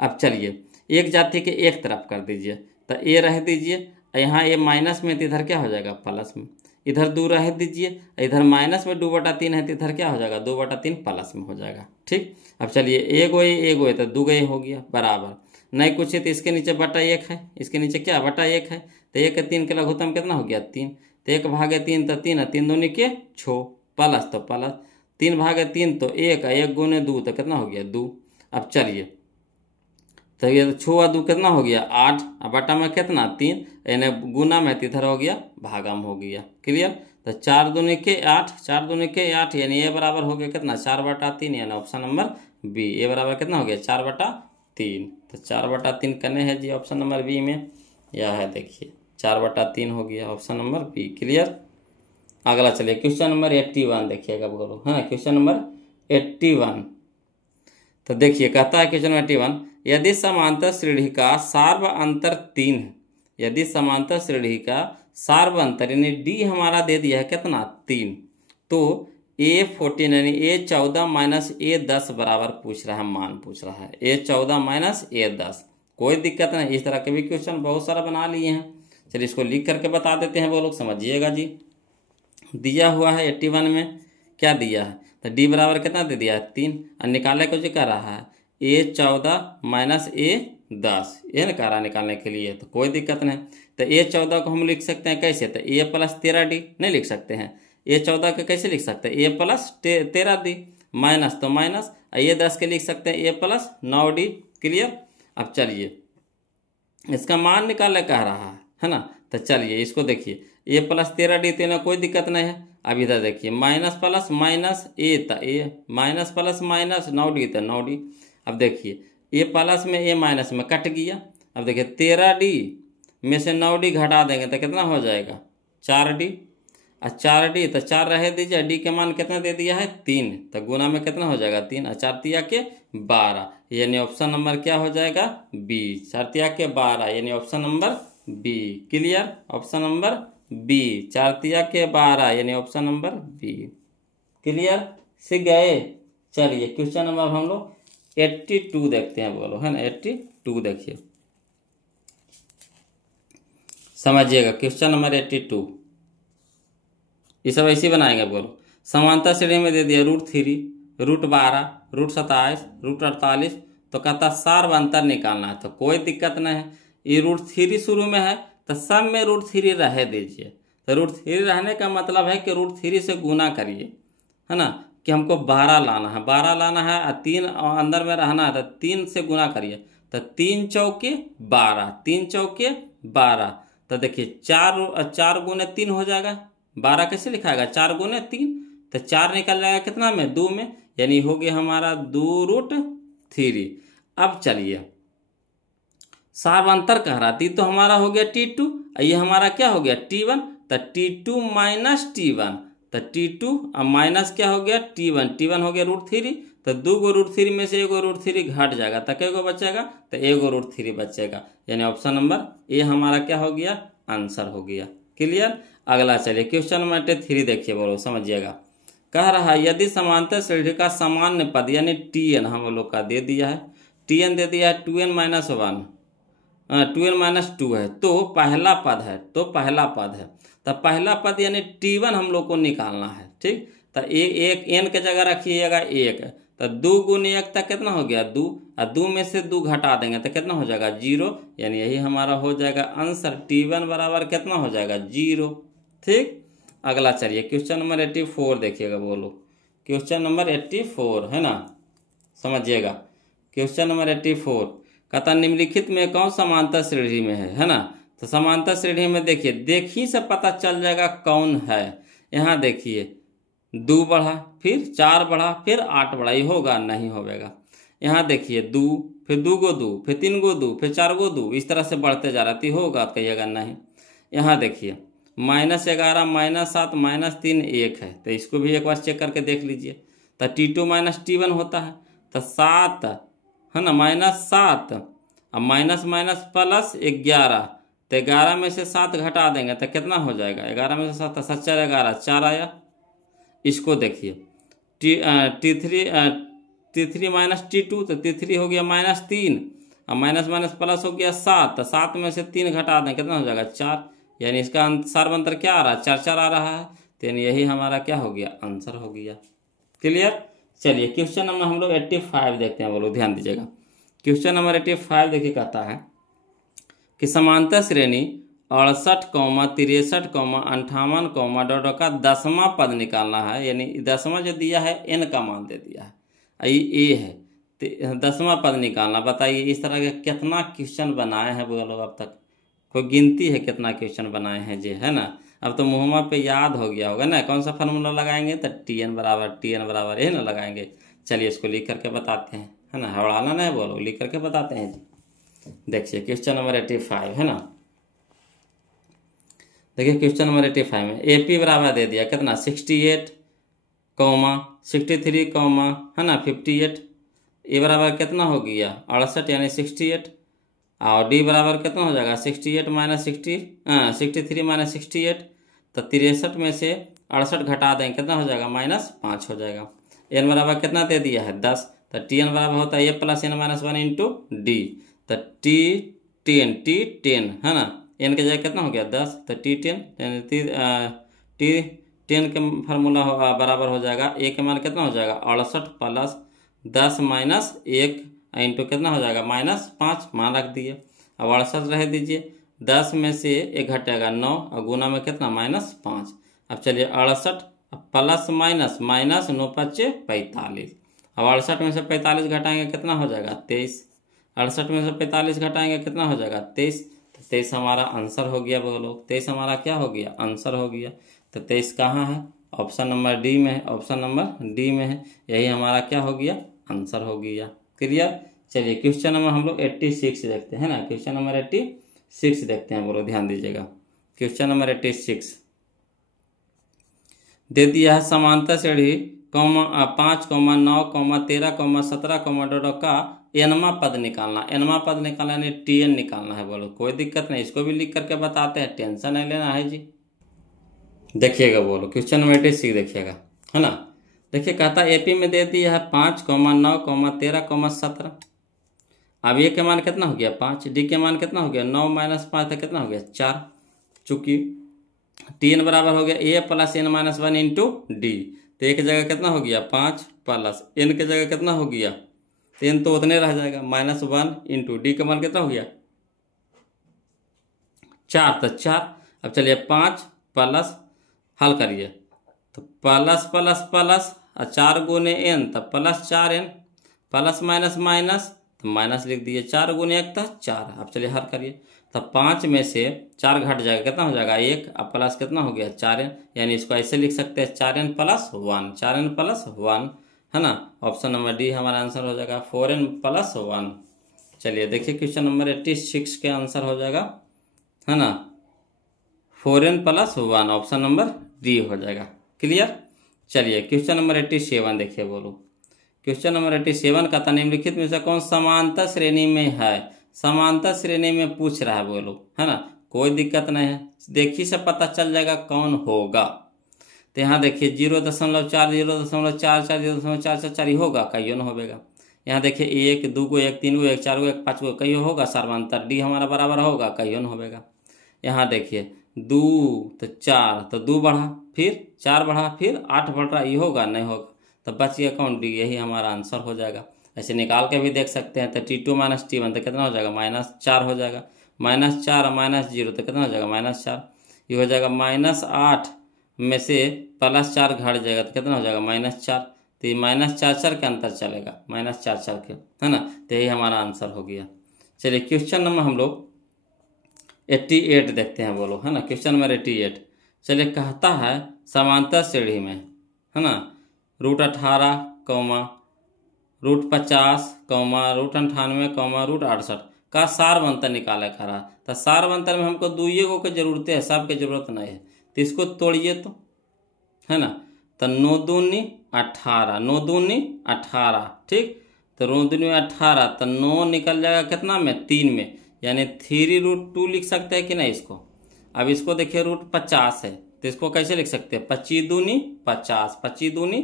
अब चलिए एक जाति के एक तरफ कर दीजिए तो a रह दीजिए, यहाँ a माइनस में तो इधर क्या हो जाएगा, प्लस में, इधर 2 रह दीजिए, इधर माइनस में 2/3 है तो इधर क्या हो जाएगा, 2/3 प्लस में हो जाएगा, ठीक। अब चलिए एगो है तो 2 गए हो गया बराबर, नहीं कुछ है तो इसके नीचे बटा 1 है, इसके नीचे क्या बटा 1 है तो 1 के 3 के लघुत्तम कितना हो गया, 3, तो 1/3 तो 3 है, 3 दूनी के 6 प्लस तो प्लस 3/3 तो 1 1 गुने 2 तो कितना हो गया 2। अब चलिए तो ये 6 और 2 कितना हो गया 8, अब बटा में कितना 3, यानी गुना में इधर हो गया भागा में हो गया। क्लियर। तो 4 दूनी के 8, 4 दूनी के 8 यानी ए बराबर हो गया कितना 4/3, यानी ऑप्शन नंबर बी, ए बराबर कितना हो गया 4/3। तो 4/3 करने हैं जी ऑप्शन नंबर बी में, यह है देखिए 4/3 हो गया ऑप्शन नंबर बी। क्लियर। अगला चलिए क्वेश्चन नंबर 81 देखिएगा बोलो, है ना, क्वेश्चन नंबर 81। तो देखिए कहता है क्वेश्चन नंबर 81, यदि समांतर श्रेणी का सार्व अंतर 3 है, यदि समांतर श्रेणी का सार्व अंतर यानी डी हमारा दे दिया है कितना 3, तो A14 यानी A14 - A10 बराबर पूछ रहा है, मान पूछ रहा है A14 - A10। कोई दिक्कत नहीं, इस तरह के भी क्वेश्चन बहुत सारा बना लिए हैं। चलिए इसको लिख करके बता देते हैं वो लोग, समझिएगा जी। दिया हुआ है 81 में क्या दिया है, तो डी बराबर कितना दे दिया है 3, और निकालने को जो कर रहा है A14 - A10, ये ना कह रहा है निकालने के लिए, तो कोई दिक्कत नहीं। तो A14 को हम लिख सकते हैं कैसे, तो A + 13D नहीं लिख सकते हैं, A14 के कैसे लिख सकते हैं A + 13D, माइनस तो माइनस, A10 के लिख सकते हैं A + 9D। क्लियर। अब चलिए इसका मान निकालने कह रहा है ना, तो चलिए इसको देखिए A + 13D तो ना कोई दिक्कत नहीं है। अब इधर देखिए माइनस प्लस माइनस A तो A, minus plus minus 9D तो 9D। अब देखिए A प्लस में A माइनस में कट गया। अब देखिए 13D में से 9D घटा देंगे तो कितना हो जाएगा 4D, और 4D तो 4 रह दीजिए, D के मान कितना दे दिया है 3, तो गुना में कितना हो जाएगा 3, और 4 तिया के 12, यानी ऑप्शन नंबर क्या हो जाएगा बी, 4 तिया के 12 यानी option number B. Clear. Option number B, 4 तिया के 12 यानी ऑप्शन नंबर बी। क्लियर, सीख गए। चलिए क्वेश्चन नंबर हम लोग 82 देखते हैं बोलो, है ना, 82 देखिए, समझिएगा क्वेश्चन नंबर 82। ये सब ऐसे बनाएंगे बोलो। समांतर श्रेणी में दे दिया √3, √12, √27, √48, तो कहता सार्व अंतर निकालना है, तो कोई दिक्कत नहीं है। ये √3 शुरू में है तो सब में √3 रह दीजिए, तो √3 रहने का मतलब है कि √3 से गुना करिए, है ना, कि हमको 12 लाना है, 12 लाना है और 3 अंदर में रहना है, तो 3 से गुना करिए, तो 3 चौके 12, 3 चौके 12, तो देखिए 4 गुने 3 हो जाएगा, 12 कैसे लिखाएगा 4 गुने 3, तो 4 निकल जाएगा कितना में 2 में, यानी हो गया हमारा 2√3। अब चलिए सार्वंतर कह रहा थी तो हमारा हो गया T2, ये हमारा क्या हो गया T1, तो T2 - T1, तो T2 और माइनस क्या हो गया T1, T1 हो गया √3, तो 2 गो √3 में से 1 गो √3 घट जाएगा, तो क्या गो बचेगा, तो 1 गो √3 बचेगा, यानी ऑप्शन नंबर ए हमारा क्या हो गया आंसर हो गया। क्लियर। अगला चलिए क्वेश्चन नंबर 83 देखिए बोलो, समझिएगा। कह रहा है यदि समांतर श्रेणी का सामान्य पद यानी Tn हम लोग का दे दिया है, Tn दे दिया है 2n - 1, 2n-2 है, तो पहला पद है, तो पहला पद यानी T1 हम लोग को निकालना है। ठीक, तो एक n के जगह रखिएगा 1, तो 2 गुने 1 तक कितना हो गया 2, और 2 में से 2 घटा देंगे तो कितना हो जाएगा 0, यानी यही हमारा हो जाएगा आंसर। T1 बराबर कितना हो जाएगा 0। ठीक, अगला चलिए क्वेश्चन नंबर 84 देखिएगा, बोलो क्वेश्चन नंबर 84 है ना, समझिएगा। क्वेश्चन नंबर 84 कहता निम्नलिखित में कौन समांतर श्रेणी में है ना। तो समांतर श्रेणी में देखिए, देखी से पता चल जाएगा कौन है। यहाँ देखिए 2 बढ़ा, फिर 4 बढ़ा, फिर 8 बढ़ा, ये होगा नहीं होगा। यहाँ देखिए 2, फिर 2 गो 2, फिर 3 गो 2, फिर 4 गो 2, इस तरह से बढ़ते जा रहा है, होगा कहिएगा नहीं। यहाँ देखिए -11 -7 -3 1 है, तो इसको भी एक बार चेक करके देख लीजिए। तो T2 - T1 होता है, तो 7 है ना, -7, अब माइनस माइनस प्लस 11, तो 11 में से 7 घटा देंगे तो कितना हो जाएगा, 11 में से 7, 7 4 11, 4 आया। इसको देखिए T3 -T2, तो T3 हो गया -3, अब माइनस माइनस प्लस हो गया 7, तो 7 में से 3 घटा दें कितना हो जाएगा 4, यानी इसका सार्वंतर क्या आ रहा है 4 4 आ रहा है, तो यानी यही हमारा क्या हो गया आंसर हो गया। क्लियर। चलिए क्वेश्चन नंबर हम लोग 85 देखते हैं, बोलो ध्यान दीजिएगा। क्वेश्चन नंबर 85 देखिए, कहता है कि समांतर श्रेणी 68, 63, 58, डॉट का 10वां पद निकालना है, यानी 10वां जो दिया है n का मान दे दिया है, ये a है, तो 10वां पद निकालना। बताइए इस तरह के कितना क्वेश्चन बनाए हैं वो लोग अब तक, कोई गिनती है कितना क्वेश्चन बनाए हैं जी, है ना। अब तो मुहम्मा पे याद हो गया होगा ना, कौन सा फार्मूला लगाएंगे, तो Tn बराबर यही ना लगाएंगे। चलिए इसको लिख करके बताते हैं, है ना, हड़ाना नहीं बोलो, लिख करके बताते हैं जी। देखिए क्वेश्चन नंबर 85 है ना, देखिए क्वेश्चन नंबर 85 में AP बराबर दे दिया कितना 68, 63, है ना 58, ए बराबर कितना हो गया 68 यानी 68, और डी बराबर कितना हो जाएगा 68 - 63 - 68, तो 63 में से 68 घटा दें कितना हो जाएगा -5 हो जाएगा। एन बराबर कितना दे दिया है 10, तो Tn बराबर होता है a + n - 1 इंटू डी, तो T10 है ना, n के जगह कितना हो गया 10, तो T10 के फार्मूला बराबर हो जाएगा, a के मान कितना हो जाएगा 68 + 10 - 1 इंटू कितना हो जाएगा -5, मान रख दिए। अब 68 रह दीजिए, 10 में से 1 घटेगा 9, और गुना में कितना -5। अब चलिए 68 प्लस माइनस 9 × 5 = 45, अब 68 में से 45 घटाएंगे कितना हो जाएगा 23, 68 में से 45 घटाएंगे कितना हो जाएगा 23, तो 23 हमारा आंसर हो गया। बोलो 23 हमारा क्या हो गया आंसर हो गया। तो 23 कहाँ है, ऑप्शन नंबर डी में है, ऑप्शन नंबर डी में है, यही हमारा क्या हो गया आंसर हो गया। क्लियर। चलिए क्वेश्चन नंबर हम लोग 86 देखते हैं ना, क्वेश्चन नंबर 86 देखते हैं, बोलो ध्यान दीजिएगा। क्वेश्चन नंबर 86 दे दिया है समांतर श्रेणी 5, 9, 13, 17, डॉट का nवां पद निकालना। nवां पद निकालना यानी Tn निकालना है। बोलो कोई दिक्कत नहीं, इसको भी लिख करके बताते हैं, टेंशन नहीं लेना है जी। देखिएगा बोलो क्वेश्चन नंबर 86 देखिएगा, है ना। देखिए कहता AP में दे दिया है 5, 9, 13, 17, अब ए के मान कितना हो गया 5, डी के मान कितना हो गया 9 - 5 था कितना हो गया 4, चूंकि Tn बराबर हो गया a + n - 1 इंटू डी, तो एक जगह कितना हो गया 5 प्लस n के जगह कितना हो गया, तो n तो उतने रह जाएगा -1 इंटू डी का मान कितना हो गया 4, तो 4। अब चलिए 5 प्लस हल करिए, तो प्लस प्लस प्लस 4 गुने n, तो +4n, प्लस माइनस माइनस तो माइनस लिख दिए, 4 गुने 1 था 4। अब चलिए हल करिए, तो 5 में से 4 घट जाएगा कितना हो जाएगा 1, अब प्लस कितना हो गया 4n, यानी इसको ऐसे लिख सकते हैं 4n + 1, 4n + 1, है ना। ऑप्शन नंबर डी हमारा आंसर हो जाएगा 4n + 1। चलिए देखिए क्वेश्चन नंबर 86 के आंसर हो जाएगा, है ना 4n + 1, ऑप्शन नंबर डी हो जाएगा। क्लियर। चलिए क्वेश्चन नंबर 87 देखिए, बोलो क्वेश्चन नंबर 87 का था निम्नलिखित में से कौन समांतर श्रेणी में है, समांतर श्रेणी में पूछ रहा है, बोलो, है ना। कोई दिक्कत नहीं है, देखिए से पता चल जाएगा कौन होगा। तो यहाँ देखिए 0.4, 0.44, 0.44 होगा, कहियो न होगा, यहाँ देखिए 1 2 को 1 3 को 1 4 को 1 5 को कहीं होगा सर्वांतर, डी हमारा बराबर होगा कहीं न होगा। यहाँ देखिए 2 तो 4 तो 2 बढ़ा, फिर 4 बढ़ा, फिर 8 बढ़ रहा, ये होगा नहीं होगा, तो बच गया कौन, डी। यही हमारा आंसर हो जाएगा। ऐसे निकाल के भी देख सकते हैं। तो T2 - T1 तो कितना हो जाएगा, -4 हो जाएगा। -4 -0 तो कितना हो जाएगा, -4। ये हो जाएगा -8 में से +4 घट जाएगा तो कितना हो जाएगा, -4। तो ये -4 के अंतर चलेगा, -4 के, है ना। तो यही हमारा आंसर हो गया। चलिए क्वेश्चन नंबर हम लोग 88 देखते हैं, बोलो, है ना। Question number 88। चलिए कहता है समांतर श्रेणी में, है ना, √18, √50, √98, √68 का सारवंतर निकाले खरा। तो सारवंतर में हमको दुइये को जरूरत है, सबके जरूरत नहीं है, तो इसको तोड़िए तो, है ना। तो 9 दूनी 18, 9 दूनी 18, ठीक। तो 9 दूनी 18, तो 9 निकल जाएगा कितना में, 3 में, यानी 3√2 लिख सकते हैं कि नहीं इसको। अब इसको देखिए √50 है, तो इसको कैसे लिख सकते हैं, 25 दूनी 50, 25 दूनी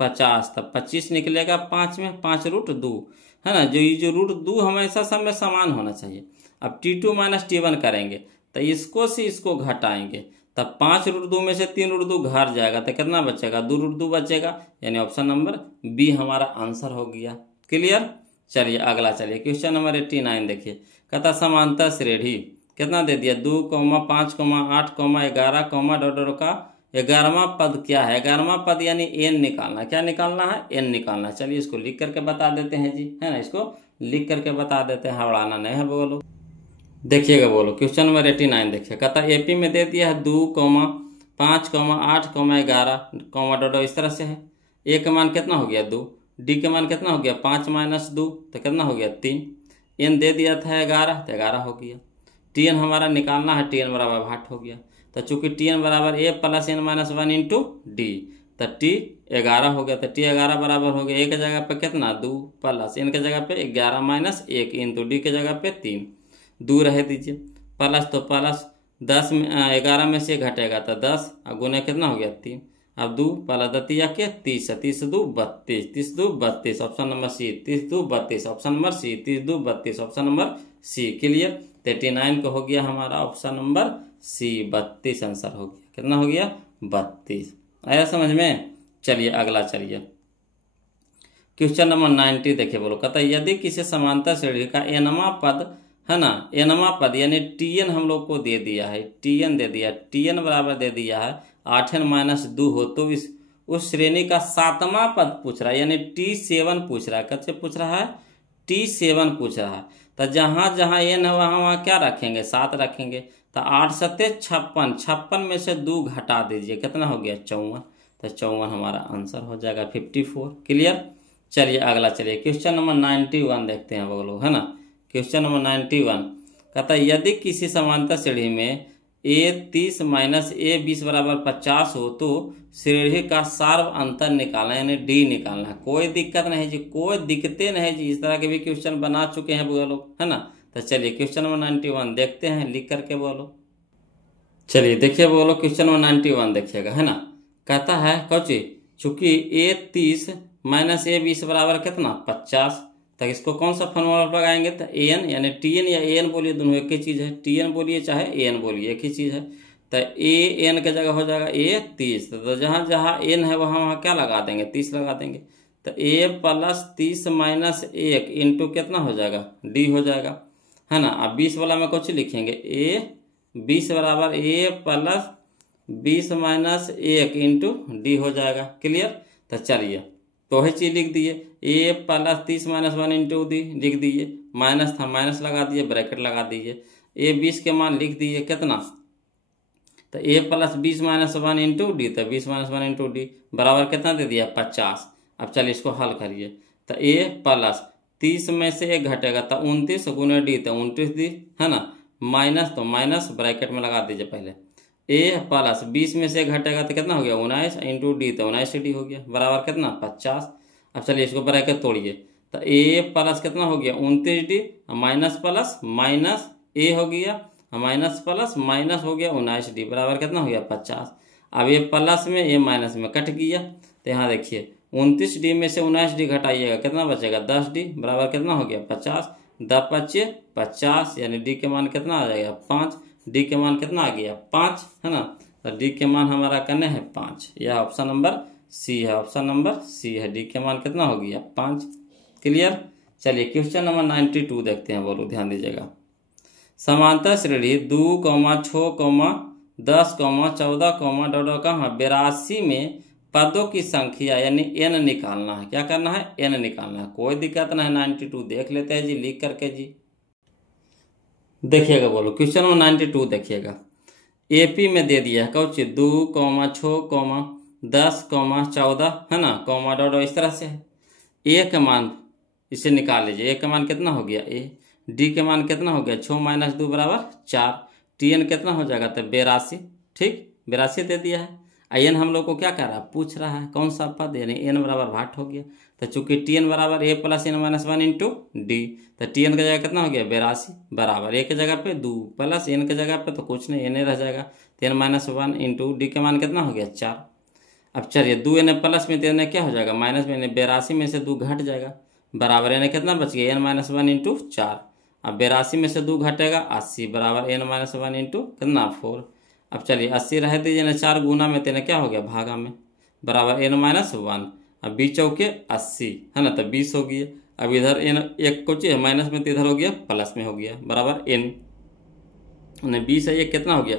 50, तब 25 निकलेगा 5 में, 5√2, है ना। जो ये जो √2 हमेशा सब में समान होना चाहिए। अब T2 - T1 करेंगे तो इसको से इसको घटाएंगे, तब 5√2 में से 3√2 घट जाएगा, तो कितना बचेगा, 2√2 बचेगा, यानी ऑप्शन नंबर बी हमारा आंसर हो गया। क्लियर। चलिए अगला, चलिए क्वेश्चन नंबर 89 देखिए। कहता समांतर श्रेणी कितना दे दिया, 2, 5, 8, 11, डॉट का 11वां पद क्या है। 11वां पद यानी n निकालना, क्या निकालना है, n निकालना। चलिए इसको लिख करके बता देते हैं जी, है ना। इसको लिख करके बता देते हैं, हड़ाना नहीं है। बोलो देखिएगा, बोलो क्वेश्चन नंबर 89 देखिए। कहता एपी में दे दिया है 2, 5, 8, 11, डॉट इस तरह से है। ए का मान कितना हो गया 2, डी का मान कितना हो गया 5 - 2 तो कितना हो गया 3, एन दे दिया था 11 तो 11 हो गया। Tn हमारा निकालना है, Tn बराबर 8 हो गया। तो चूंकि Tn बराबर a + n - 1 इंटू डी, तो T 11 हो गया। तो T 11 बराबर हो गया, ए के जगह पे कितना 2 प्लस n के जगह पे 11 - 1 इंटू डी के जगह पे 3, 2 रह दीजिए, प्लस तो प्लस 10 में 11 में से घटेगा तो 10, और गुने कितना हो गया 3। अब 2 प्लस 10 के 30, 30 2 32, 30 2 32, option number C. 30 2 32, option number C. 30 2 32, option number C. Clear. 39 को हो गया हमारा ऑप्शन नंबर सी, 32 आंसर हो गया। कितना हो गया 32। आया समझ में। चलिए अगला, चलिए क्वेश्चन नंबर 90 देखिए। बोलो कहता है यदि किसी समांतर श्रेणी का nवां पद, है ना, nवां पद यानी Tn हम लोग को दे दिया है, Tn दे दिया, Tn बराबर दे दिया है 8n - 2 हो, तो इस उस श्रेणी का 7वां पद पूछ रहा है, यानी T7 पूछ रहा है। कैसे पूछ रहा है, T7 पूछ रहा है। तो जहाँ जहाँ n है वहाँ वहाँ क्या रखेंगे, 7 रखेंगे। तो 8 × 7 = 56, 56 में से 2 घटा दीजिए, कितना हो गया 54। तो 54 हमारा आंसर हो जाएगा 54। क्लियर। चलिए अगला, चलिए क्वेश्चन नंबर 91 देखते हैं, बोलो, है ना। क्वेश्चन नंबर 91 कहता है यदि किसी समांतर श्रेणी में a30 - a20 बराबर 50 हो, तो श्रेणी का सार्व अंतर निकालना, यानी डी निकालना। कोई दिक्कत नहीं जी, कोई दिक्कतें नहीं जी, इस तरह के भी क्वेश्चन बना चुके हैं वो लोग, है ना। तो चलिए क्वेश्चन नंबर 91 देखते हैं, लिख करके बोलो। चलिए देखिए, बोलो क्वेश्चन नंबर 91 देखिएगा, है ना। कहता है कौची, चूंकि a30 - a20 बराबर कितना 50, तो इसको कौन सा फॉर्मूला लगाएंगे, तो an, यानी Tn या an बोलिए, दोनों एक ही चीज़ है। Tn बोलिए चाहे an बोलिए, एक ही चीज़ है। तो an के जगह हो जाएगा a30, तो जहाँ जहाँ n है वहाँ वहाँ क्या लगा देंगे, 30 लगा देंगे। तो a + 30 - 1 इंटू कितना हो जाएगा, d हो जाएगा, है ना। अब 20 वाला में कुछ लिखेंगे, a20 बराबर a + 20 - 1 इंटू डी हो जाएगा। क्लियर। तो चलिए तो वही चीज़ लिख दिए, a + 30 - 1 इंटू डी लिख दिए, माइनस था माइनस लगा दिए, ब्रैकेट लगा दीजिए, a20 के मान लिख दिए कितना, तो a + 20 - 1 इंटू डी, तो 20 - 1 इंटू डी बराबर कितना दे दिया 50। अब चलिए इसको हल करिए, तो a + 30 में से 1 घटेगा, तो 29 गुने डी, तो 29 डी, है ना, माइनस तो माइनस ब्रैकेट में लगा दीजिए पहले। a + 20 में से घटेगा तो कितना हो गया 19 इंटू डी, तो 19 डी हो गया, बराबर कितना 50। अब चलिए इसको ब्रैकेट तोड़िए, तो a प्लस कितना हो गया 29 D, minus plus minus a हो गया, माइनस प्लस माइनस हो गया 19 डी, बराबर कितना हो गया 50। अब ये प्लस में ये माइनस में कट गया, तो यहाँ देखिए 29D में से 19D घटाइएगा, कितना बचेगा 10D, बराबर कितना हो गया 50। 10 पच्चे 50, यानी D के मान कितना आ जाएगा 5। D के मान कितना आ गया 5, है ना। तो D के मान हमारा करने हैं 5। यह ऑप्शन नंबर सी है, ऑप्शन नंबर सी है। D के मान कितना हो गया 5। क्लियर। चलिए क्वेश्चन नंबर 92 देखते हैं, बोलो ध्यान दीजिएगा। समांतर श्रेणी 2, 6, 10, 14, 82 में पदों की संख्या यानी n निकालना है। क्या करना है, n निकालना है। कोई दिक्कत नहीं, 92 देख लेते हैं जी लिख करके जी। देखिएगा, बोलो क्वेश्चन नंबर 92 देखिएगा। AP में दे दिया है कौच 2, 6, 10, 14, है ना, कॉमा डॉट इस तरह से है। A का मान इसे निकाल लीजिए। A का मान कितना हो गया A। D के मान कितना हो गया 6 - 2 बराबर 4। TN कितना हो जाएगा तो 82। ठीक, 82 दे दिया है। n हम लोग को क्या कर रहा है, पूछ रहा है कौन सा पद, यानी n बराबर भाट हो गया। तो चूंकि TN बराबर A + n - 1 इंटू D, तो TN का जगह कितना हो गया 82 बराबर A के जगह पे 2 प्लस n के जगह पे तो कुछ नहीं, n रह जाएगा। 10 - 1 इंटू D के मान कितना हो गया 4। अब चलिए 2 n प्लस में 3 क्या हो जाएगा माइनस में, 82 में से 2 घट जाएगा, बराबर n कितना बच गया n - 1 इंटू 4। अब 82 में से 2 घटेगा 80 बराबर n - 1 इंटू कितना 4। अब चलिए 80 रह दीजिए ना, 4 गुना में 3 क्या हो गया भागा में, बराबर n - 1। अब 20 चौके 80, है ना, तो 20 हो गया। अब इधर n एक कुछ माइनस में तो इधर हो गया प्लस में हो गया, बराबर n 20 है, ये कितना हो गया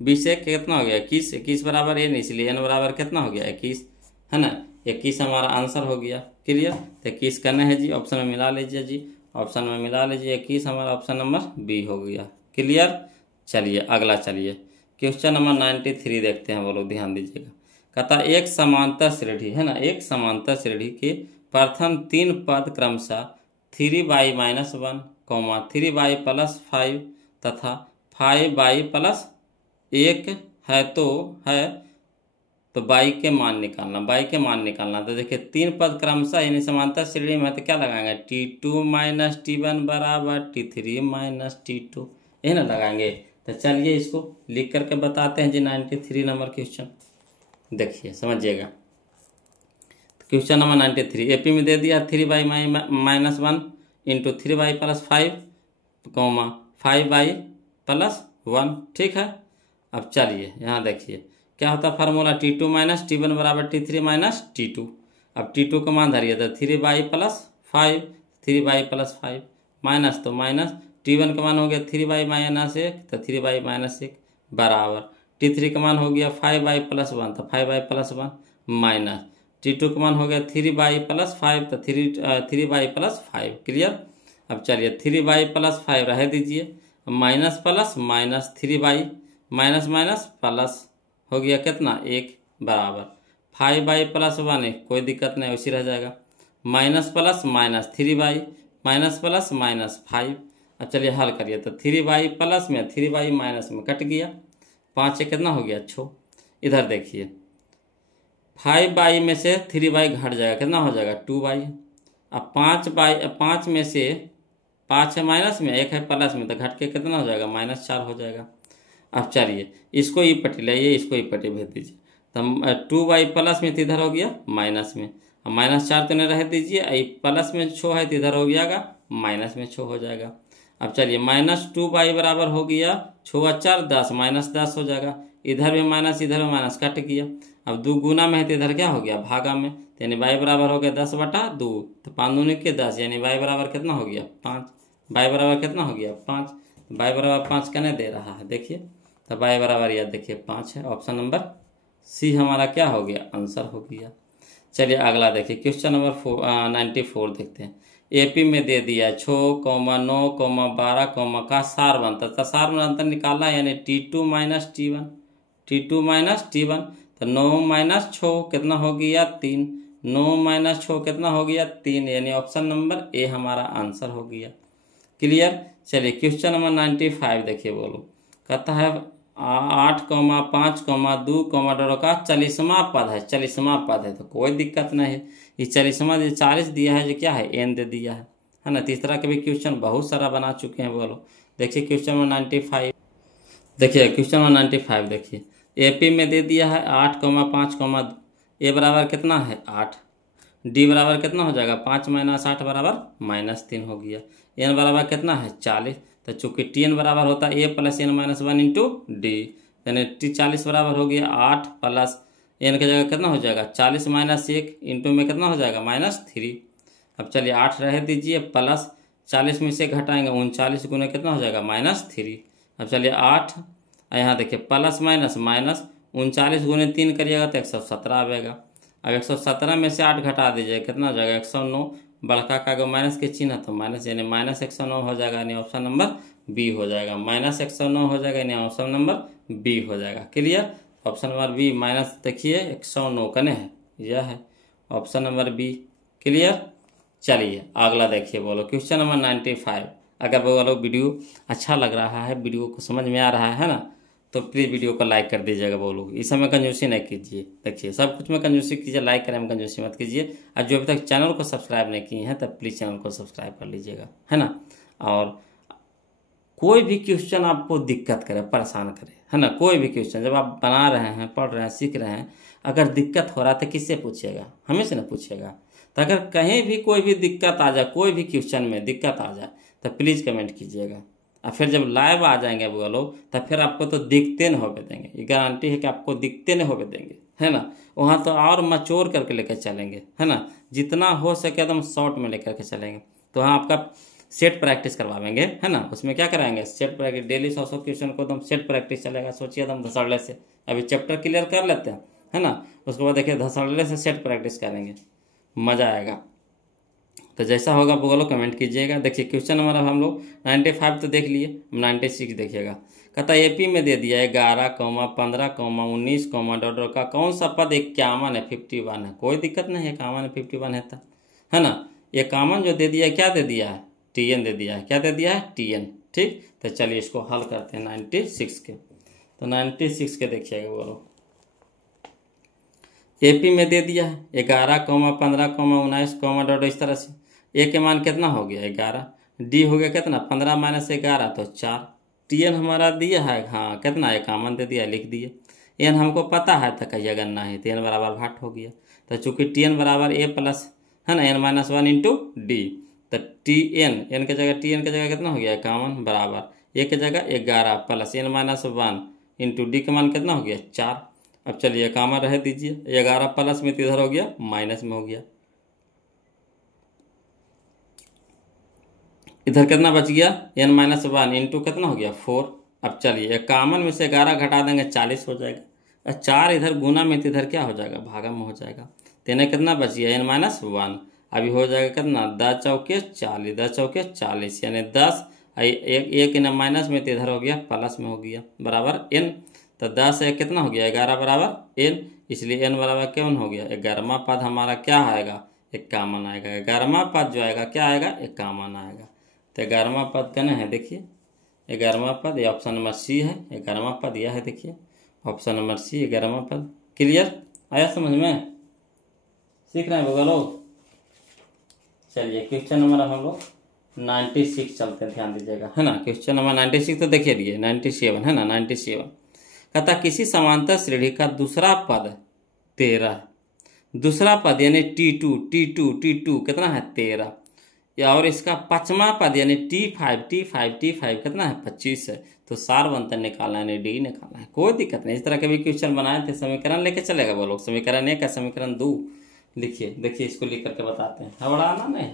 20 एक कितना हो गया 21। 21 बराबर n, इसलिए n बराबर कितना हो गया 21, है ना। 21 हमारा आंसर हो गया। क्लियर। तो 21 करना है जी, ऑप्शन में मिला लीजिए जी, ऑप्शन में मिला लीजिए। 21 हमारा ऑप्शन नंबर बी हो गया। क्लियर। चलिए अगला, चलिए क्वेश्चन नंबर 93 देखते हैं, बोलो ध्यान दीजिएगा। कहता एक समांतर श्रेणी, है ना, एक समांतर श्रेणी के प्रथम 3 पद क्रमशः 3y - 1, 3y + 5 तथा 5y + 1 है तो y के मान निकालना, y के मान निकालना। तो देखिए 3 पद क्रमशः यानी समांतर श्रेणी में, तो क्या लगाएंगे T2 - T1 बराबर T3 - T2, यही ना लगाएंगे। तो चलिए इसको लिख करके बताते हैं जी। 93 नंबर क्वेश्चन देखिए, समझिएगा। क्वेश्चन नंबर 93 AP में दे दिया 3y - 1 इंटू 3y + 5, 5y + 1। ठीक है। अब चलिए यहाँ देखिए क्या होता है फार्मूला, T2 - T1 बराबर T3 - T2। अब T2 का मान धरिए तो 3y + 5, 3y + 5 माइनस, तो माइनस T1 का मान हो गया 3y - 1, तो 3y - 1 बराबर T3 का मान हो गया 5y + 1, तो 5y + 1 माइनस T2 का मान हो गया 3y + 5, तो 3y + 5। क्लियर। अब चलिए 3y + 5 रह दीजिए, minus plus minus 3y minus minus plus हो गया कितना 1 बराबर 5y + 1, कोई दिक्कत नहीं उसी रह जाएगा, minus plus minus 3y minus plus minus 5। अब चलिए हल करिए, तो 3y प्लस में 3y माइनस में कट गया, 5 से कितना हो गया 6। इधर देखिए 5y में से 3y घट जाएगा, कितना हो जाएगा 2y। अब 5 में से 5 है माइनस में, 1 है प्लस में, तो घट के कितना हो जाएगा -4 हो जाएगा। अब चलिए इसको ई पट्टी लाइए, इसको ई पट्टी भेज दीजिए, तो 2y प्लस में तो इधर हो गया माइनस में, अब -4 तो नहीं रह दीजिए, प्लस में 6 है तो इधर हो गया माइनस में 6 हो जाएगा। अब चलिए -2y बराबर हो गया 6 × 4 10, -10 हो जाएगा, इधर भी माइनस इधर भी माइनस कट गया। अब 2 गुना में है तो इधर क्या हो गया भागा में, तो यानी y बराबर हो गया 10/2, तो 5 दूनी के 10, यानी y बराबर कितना हो गया 5, y बराबर कितना हो गया 5, y बराबर 5 कहने दे रहा है देखिए, तो y बराबर यह देखिए 5 है, ऑप्शन नंबर सी हमारा क्या हो गया आंसर हो गया। चलिए अगला देखिए क्वेश्चन नंबर 94 देखते हैं। AP में दे दिया 6, 9, 12 का सार बनता है, सार में अंतर निकालना है, यानी T2 - T1, T2 - T1, तो 9 - 6 कितना हो गया 3, 9 - 6 कितना हो गया 3, यानी ऑप्शन नंबर ए हमारा आंसर हो गया। क्लियर। चलिए क्वेश्चन नंबर 95 देखिए, बोलो कहता है 8, 5, 2, का 40वां पद है, 40वां पद है, तो कोई दिक्कत नहीं है। ये 40वां जो 40 दिया है जो क्या है n दे दिया है ना। तीसरा के भी क्वेश्चन बहुत सारा बना चुके हैं, बोलो देखिए क्वेश्चन नंबर 95 देखिए, क्वेश्चन नंबर 95 देखिए। AP में दे दिया है 8, 5, ए बराबर कितना है 8, डी बराबर कितना हो जाएगा 5 - 8 बराबर -3 हो गया। एन बराबर कितना है 40, तो चूंकि टी एन बराबर होता है A plus N minus 1 into D, यानी टी 40 बराबर हो गया 8 प्लस एन की जगह कितना हो जाएगा 40 - 1 इंटू में कितना हो जाएगा -3। अब चलिए 8 रह दीजिए, प्लस 40 में से घटाएंगे 39 गुने कितना हो जाएगा -3। अब चलिए 8 यहाँ देखिए प्लस माइनस माइनस 39 गुने 3 करिएगा तो 117 आएगा। अब 117 में से 8 घटा दीजिए कितना हो जाएगा 109, बड़का का अगर माइनस के चिन्ह तो माइनस, यानी -109 हो जाएगा, यानी ऑप्शन नंबर बी हो जाएगा। -109 हो जाएगा, यानी ऑप्शन नंबर बी हो जाएगा। Clear? Option number B minus देखिए 109 कने है, यह है ऑप्शन नंबर बी। क्लियर? चलिए अगला देखिए, बोलो क्वेश्चन नंबर 95। अगर बोलो वीडियो अच्छा लग रहा है, वीडियो को समझ में आ रहा है ना, तो प्लीज़ वीडियो को लाइक कर दीजिएगा। बोलो इस समय कंजूसी नहीं कीजिए, देखिए सब कुछ में कंजूसी कीजिए, लाइक करें में कंजूसी मत कीजिए। और जो अभी तक चैनल को सब्सक्राइब नहीं किए हैं तब प्लीज़ चैनल को सब्सक्राइब कर लीजिएगा, है ना। और कोई भी क्वेश्चन आपको दिक्कत करे, परेशान करे, है ना, कोई भी क्वेश्चन जब आप बना रहे हैं, पढ़ रहे हैं, सीख रहे हैं, अगर दिक्कत हो रहा है तो किससे पूछिएगा? हमें से ना पूछिएगा। तो अगर कहीं भी कोई भी दिक्कत आ जाए, कोई भी क्वेश्चन में दिक्कत आ जाए तो प्लीज़ कमेंट कीजिएगा। और फिर जब लाइव आ जाएंगे वो लोग तो फिर आपको तो दिखते न होवे देंगे, ये गारंटी है कि आपको दिखते न होवे देंगे, है ना। वहाँ तो और मचोर करके लेकर चलेंगे, है ना, जितना हो सके एकदम शॉर्ट में लेकर के चलेंगे। तो वहाँ आपका सेट प्रैक्टिस करवाएंगे, है ना। उसमें क्या कराएंगे? सेट प्रैक्टिस, डेली 100 क्वेश्चन को एकदम सेट प्रैक्टिस चलेगा। सोचिए एकदम धसड़ले से, अभी चैप्टर क्लियर कर लेते हैं, है ना, उसके बाद देखिए धसड़ले से सेट प्रैक्टिस करेंगे, मज़ा आएगा। तो जैसा होगा बोलो कमेंट कीजिएगा। देखिए क्वेश्चन नंबर अब हम लोग 95 तो देख लिए, 96 देखिएगा। कहता एपी में दे दिया 11, 15, 19, डॉट का कौन सा पद 51 है 51 है। कोई दिक्कत नहीं है, 51 है 51 है ना। 51 जो दे दिया है क्या दे दिया है? टीएन दे दिया है। क्या दे दिया है? टीएन। ठीक, तो चलिए इसको हल करते हैं 96 के। तो 96 के देखिएगा बोलो, एपी में दे दिया है 11, 15, 19, डॉट इस तरह से। ए के मान कितना हो गया 11, डी हो गया कितना 15 - 11 तो 4, टीएन हमारा दिया है हाँ कितना 51 दे दिया, लिख दिए। एन हमको पता है तो कहिएगा नहीं, तो एन बराबर भाट हो गया। तो चूंकि टीएन बराबर ए प्लस, है ना, n-1 इंटू डी, तो एन की जगह कितना हो गया 51 बराबर ए की जगह 11 प्लस n-1 इंटू डी का मान कितना हो गया 4। अब चलिए 51 रह दीजिए, 11 प्लस में तो इधर हो गया माइनस में हो गया, इधर कितना बच गया n-1 इंटू कितना हो गया 4। अब चलिए 51 में से 11 घटा देंगे 40 हो जाएगा। 4 इधर गुना में तो इधर क्या हो जाएगा भागा में हो जाएगा। तो इन्हें कितना बच गया n-1, अभी हो जाएगा कितना 10 चौके 40, 10 चौके 40, यानी 10 एक न माइनस में तो इधर हो गया प्लस में हो गया बराबर n। तो 10 एक कितना हो गया 11 बराबर n, इसलिए n बराबर कौन हो गया 11वां पद हमारा क्या आएगा 51 आएगा। 11वां पद जो आएगा क्या आएगा 51 आएगा। तो 11वां पद कहना है, देखिए 11वां पद, ये ऑप्शन नंबर सी है। 11वां पद यह है, देखिए ऑप्शन नंबर सी 11वां पद। क्लियर? आया समझ में? सीख रहे हैं बगल लोग? चलिए क्वेश्चन नंबर हम लोग 96 चलते हैं, ध्यान दीजिएगा, है ना। क्वेश्चन नंबर 96 तो देखिए दिए 97 है ना। 97 कहता किसी समांतर श्रेणी का दूसरा पद 13, दूसरा पद यानी T2 कितना है 13, या और इसका पांचवा पद यानी T5 कितना है 25 है। तो सार बंतर निकालना है, डी निकालना है, कोई दिक्कत नहीं। इस तरह के भी क्वेश्चन बनाए थे, समीकरण लेके चलेगा वो लोग। समीकरण 1 का समीकरण 2 लिखिए, देखिए इसको लिख करके बताते हैं। घबराना नहीं,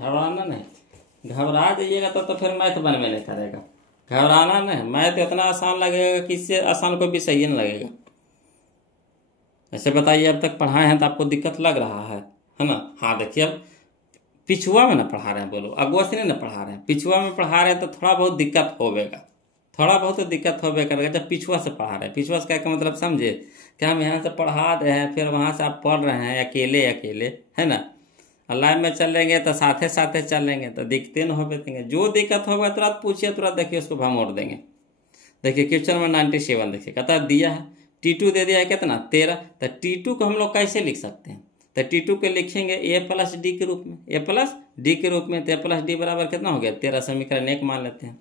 घबरा जाइएगा तो फिर मैथ बनने नहीं करेगा। घबराना नहीं, मैथ इतना आसान लगेगा कि इससे आसान कोई भी सही नहीं लगेगा। ऐसे बताइए अब तक पढ़ाए हैं तो आपको दिक्कत लग रहा है ना। हाँ देखिए अब पिछुआ में ना पढ़ा रहे हैं, बोलो अगुआ से नहीं ना पढ़ा रहे हैं, पिछुआ में पढ़ा रहे हैं तो थोड़ा बहुत दिक्कत होगा, थोड़ा बहुत दिक्कत होबे करेगा जब पिछुआ से पढ़ा रहे हैं। पिछुआ से क्या मतलब समझे कि हम यहाँ से पढ़ा रहे हैं, फिर वहाँ से आप पढ़ रहे हैं अकेले, है ना। लाइव में चलेंगे तो साथे साथे चलेंगे तो दिखते न होबे देंगे। जो दिक्कत होगा तुरंत पूछिए, तुरंत देखिए उसको भमोड़ देंगे। देखिए क्वेश्चन नंबर 97 देखिए, कहता दिया है T2 दे दिया है कितना 13। तो T2 को हम लोग कैसे लिख सकते हैं? तो T2 को लिखेंगे A प्लस डी के रूप में, A प्लस डी के रूप में। तो A प्लस डी बराबर कितना हो गया 13, समीकरण 1 मान लेते हैं,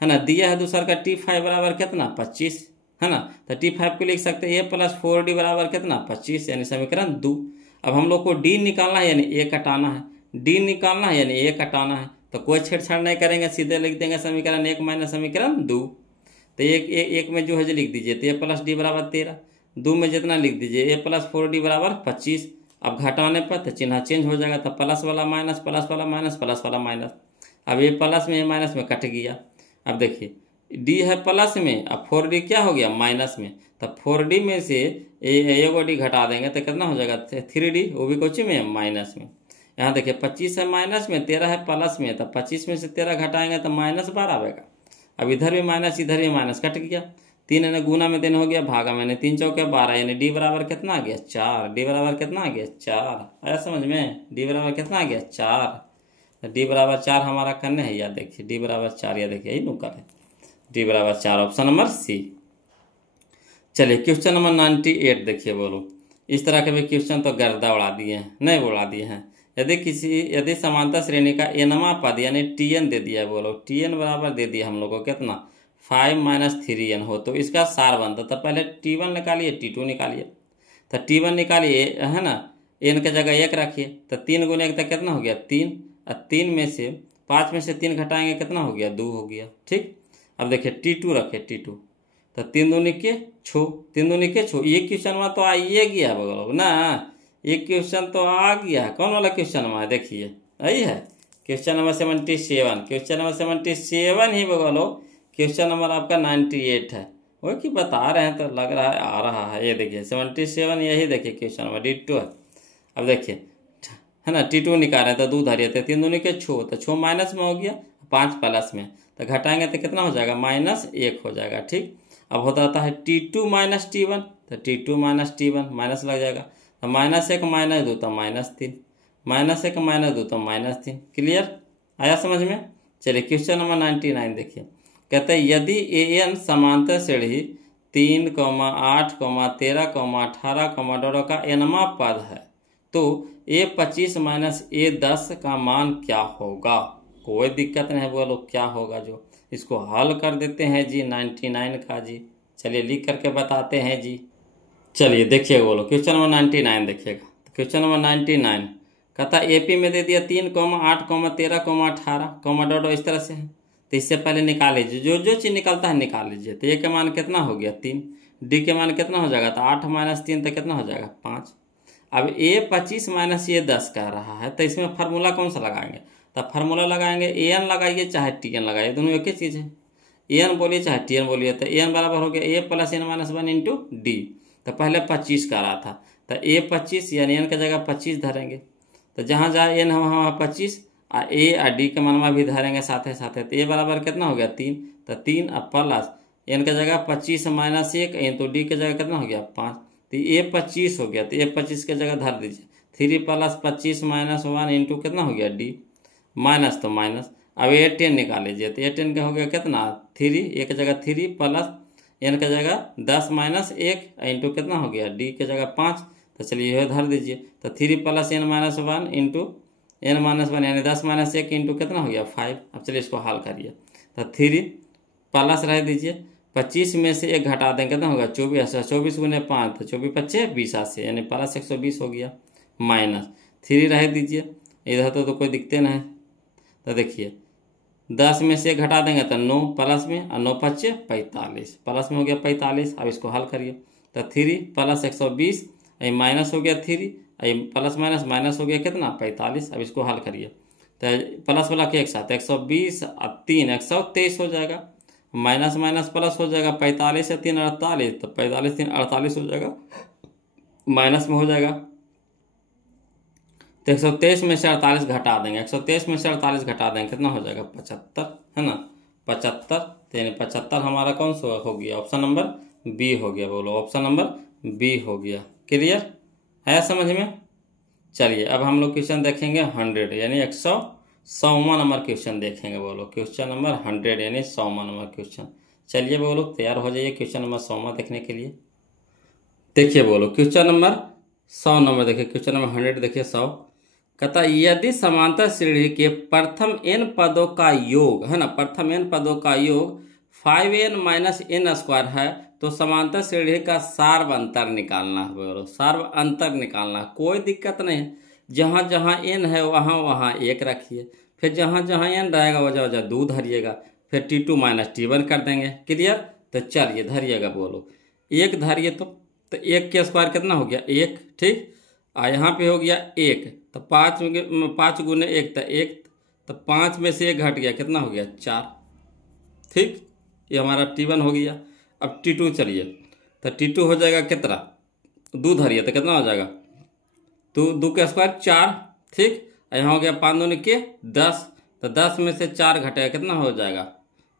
है ना। दिया है दूसरा का T5 बराबर कितना 25, है ना। तो T5 को लिख सकते हैं a प्लस 4d बराबर कितना 25, यानी समीकरण 2। अब हम लोग को d निकालना है यानी a कटाना है, d निकालना है यानी a कटाना है, तो कोई छेड़छाड़ नहीं करेंगे, सीधे लिख देंगे समीकरण 1 माइनस समीकरण 2। तो एक में जो है जो लिख दीजिए, तो a प्लस डी बराबर 13, 2 में जितना लिख दीजिए a प्लस 4d बराबर 25। अब घटाने पर तो चिन्ह चेंज हो जाएगा, तो प्लस वाला माइनस, प्लस वाला माइनस, प्लस वाला माइनस। अब ये प्लस में माइनस में कट गया। अब देखिए d है प्लस में, अब 4d क्या हो गया माइनस में, तब 4d में से एगो डी घटा देंगे तो कितना हो जाएगा 3d, वो भी कुछ में माइनस में। यहाँ देखिए 25 है माइनस में, 13 है प्लस में, तब 25 में से 13 घटाएंगे तो -12 आएगा। अब इधर भी माइनस इधर भी माइनस, कट गया। 3 यानी गुना में 3 हो गया, भागा मैंने 3 चौके 12, यानी d बराबर कितना आ गया 4, d बराबर कितना आ गया 4। आया समझ में, d बराबर कितना आ गया 4। d बराबर 4 हमारा करने है, या देखिए d बराबर 4, या देखिए यही नुक्कड़ है, d बराबर 4, ऑप्शन नंबर सी। चलिए क्वेश्चन नंबर 98 देखिए, बोलो। इस तरह के भी क्वेश्चन तो गर्दा उड़ा दिए हैं, नहीं उड़ा दिए हैं। यदि समांतर श्रेणी का एनवा पद यानी tn दे दिया है, बोलो tn बराबर दे दिया हम लोग को कितना 5 माइनस 3n हो, तो इसका सार बनता। तो पहले t1 निकालिए, t2 निकालिए। तो t1 निकालिए, है ना, n के जगह 1 रखिए, तो 3 गुने 1 तक कितना हो गया 3, और 3 में से 5 में से 3 घटाएंगे कितना हो गया 2 हो गया, ठीक। अब देखिए t2 रखे, t2 तो 3 दूनी के 6, 3 दूनी के 6। ये क्वेश्चन में तो आइए गया बगल ना, ये क्वेश्चन तो आ गया। कौन वाला क्वेश्चन में देखिए, यही है क्वेश्चन नंबर 77। क्वेश्चन नंबर 77 ही बगलो, क्वेश्चन नंबर आपका 98 है। वो कि बता रहे हैं तो लग रहा है आ रहा है। ये देखिए 77, यही देखिए क्वेश्चन नंबर D2 है। अब देखिए, है ना, T2 निकाल रहे हैं तो 2 धरिए थे, 3 दूनी के 6, तो 6 माइनस में हो गया, 5 प्लस में, तो घटाएंगे तो कितना हो जाएगा -1 हो जाएगा, ठीक। अब होता है T2 माइनस T1, तो T2 माइनस T1 माइनस लग जाएगा, तो -1 माइनस 2 तो -3, -1 माइनस 2 तो -3। क्लियर, आया समझ में। चलिए क्वेश्चन नंबर 99 देखिए, कहते हैं यदि an समांतर श्रेणी 3, 8, 13, 18, डॉट का nवां पद है, तो a25 माइनस a10 का मान क्या होगा। कोई दिक्कत नहीं, बोलो क्या होगा, जो इसको हल कर देते हैं जी 99 का जी। चलिए लिख करके बताते हैं जी। चलिए देखिए, बोलो क्वेश्चन नंबर 99 देखिएगा। क्वेश्चन नंबर 99 कहता AP में दे दिया 3, 8, 13, 18, डॉट इस तरह से है। तो इससे पहले निकाल लीजिए, जो चीज़ निकलता है निकाल लीजिए। तो A के मान कितना हो गया 3, D के मान कितना हो जाएगा, तो 8 माइनस 3 तो कितना हो जाएगा 5। अब A25 माइनस A10 कह रहा है, तो इसमें फार्मूला कौन सा लगाएंगे, तो फार्मूला लगाएंगे AN लगाइए चाहे TN लगाइए, दोनों एक ही चीज़ है। AN बोलिए चाहे TN बोलिए, तो AN बराबर हो गया A plus n minus 1 into D। तो पहले 25 का रहा था, तो A25 यानी n की जगह 25 धरेंगे, तो जहाँ जहाँ n हो वहाँ 25, और A और D के मानमा भी धरेंगे साथे साथे। तो A बराबर कितना हो गया 3, तो 3 और प्लस n की जगह 25 माइनस 1 इंटू D की जगह कितना हो गया 5, तो A25 हो गया। तो A25 की जगह धर दीजिए, 3 प्लस 25 माइनस 1 इंटू कितना हो गया D, माइनस तो माइनस। अब A10 निकाल लीजिए, तो A10 का हो गया कितना 3, एक जगह 3 प्लस n की जगह 10 माइनस 1 इंटू कितना हो गया D की जगह 5। तो चलिए यह धर दीजिए, तो 3 plus n minus 1 into n minus 1 यानी 10 माइनस 1 इंटू कितना हो गया 5। अब चलिए इसको हल करिए, तो 3 प्लस रह दीजिए, 25 में से 1 घटा दें कितना होगा 24, 24 गुने 5 तो 24 25 20 80 यानी प्लस 120 हो गया, माइनस 3 रह दीजिए, इधर तो कोई दिखते नहीं। तो देखिए 10 में से 1 घटा देंगे तो 9 प्लस में, और 9 25 45, प्लस में हो गया 45। अब इसको हल करिए, तो 3 प्लस 120 माइनस हो गया 3, प्लस माइनस माइनस हो गया कितना 45। अब इसको हल करिए, तो प्लस वाला के एक साथ 120 और 3 123 हो जाएगा, माइनस माइनस प्लस हो जाएगा, 45 से 3 48, तो 45 3 48 हो जाएगा, माइनस में हो जाएगा। तो 123 में से 48 घटा देंगे, 123 में से 48 घटा देंगे कितना हो जाएगा 75, है ना 75। तो यानी 75 हमारा कौन सा हो गया, ऑप्शन नंबर बी हो गया। बोलो ऑप्शन नंबर बी हो गया। क्लियर है समझ में। चलिए अब हम लोग क्वेश्चन देखेंगे 100 यानी 100वां नंबर क्वेश्चन देखेंगे। बोलो क्वेश्चन नंबर 100 यानी 100वां नंबर क्वेश्चन। चलिए बोलो तैयार हो जाइए क्वेश्चन नंबर 100वां देखने के लिए। देखिए बोलो क्वेश्चन नंबर 100 नंबर देखिए, क्वेश्चन नंबर 100 देखिए 100 कहता यदि समांतर श्रेणी के प्रथम n पदों का योग, है ना, प्रथम n पदों का योग 5n माइनस n स्क्वायर है तो समांतर श्रेणी का सार्व अंतर निकालना है बोलो, सार्व अंतर निकालना है। कोई दिक्कत नहीं है, जहाँ जहाँ n है वहाँ वहाँ 1 रखिए, फिर जहाँ जहाँ n रहेगा वजह वजह 2 धरिएगा, फिर T2 माइनस T1 कर देंगे। क्लियर? तो चलिए धरिएगा बोलो, 1 धरिए तो 1 के स्क्वायर कितना हो गया 1, ठीक। यहाँ पे हो गया 1, तो 5 गुने 1 तो 1, तो 5 में से 1 घट गया, कितना हो गया 4, ठीक। ये हमारा T1 हो गया। अब T2 चलिए, तो T2 हो जाएगा कितना, 2 धरिए तो कितना हो जाएगा, तो 2 का स्क्वायर 4, ठीक। यहाँ हो गया 5 दूनी के 10, तो 10 में से 4 घटेगा कितना हो जाएगा,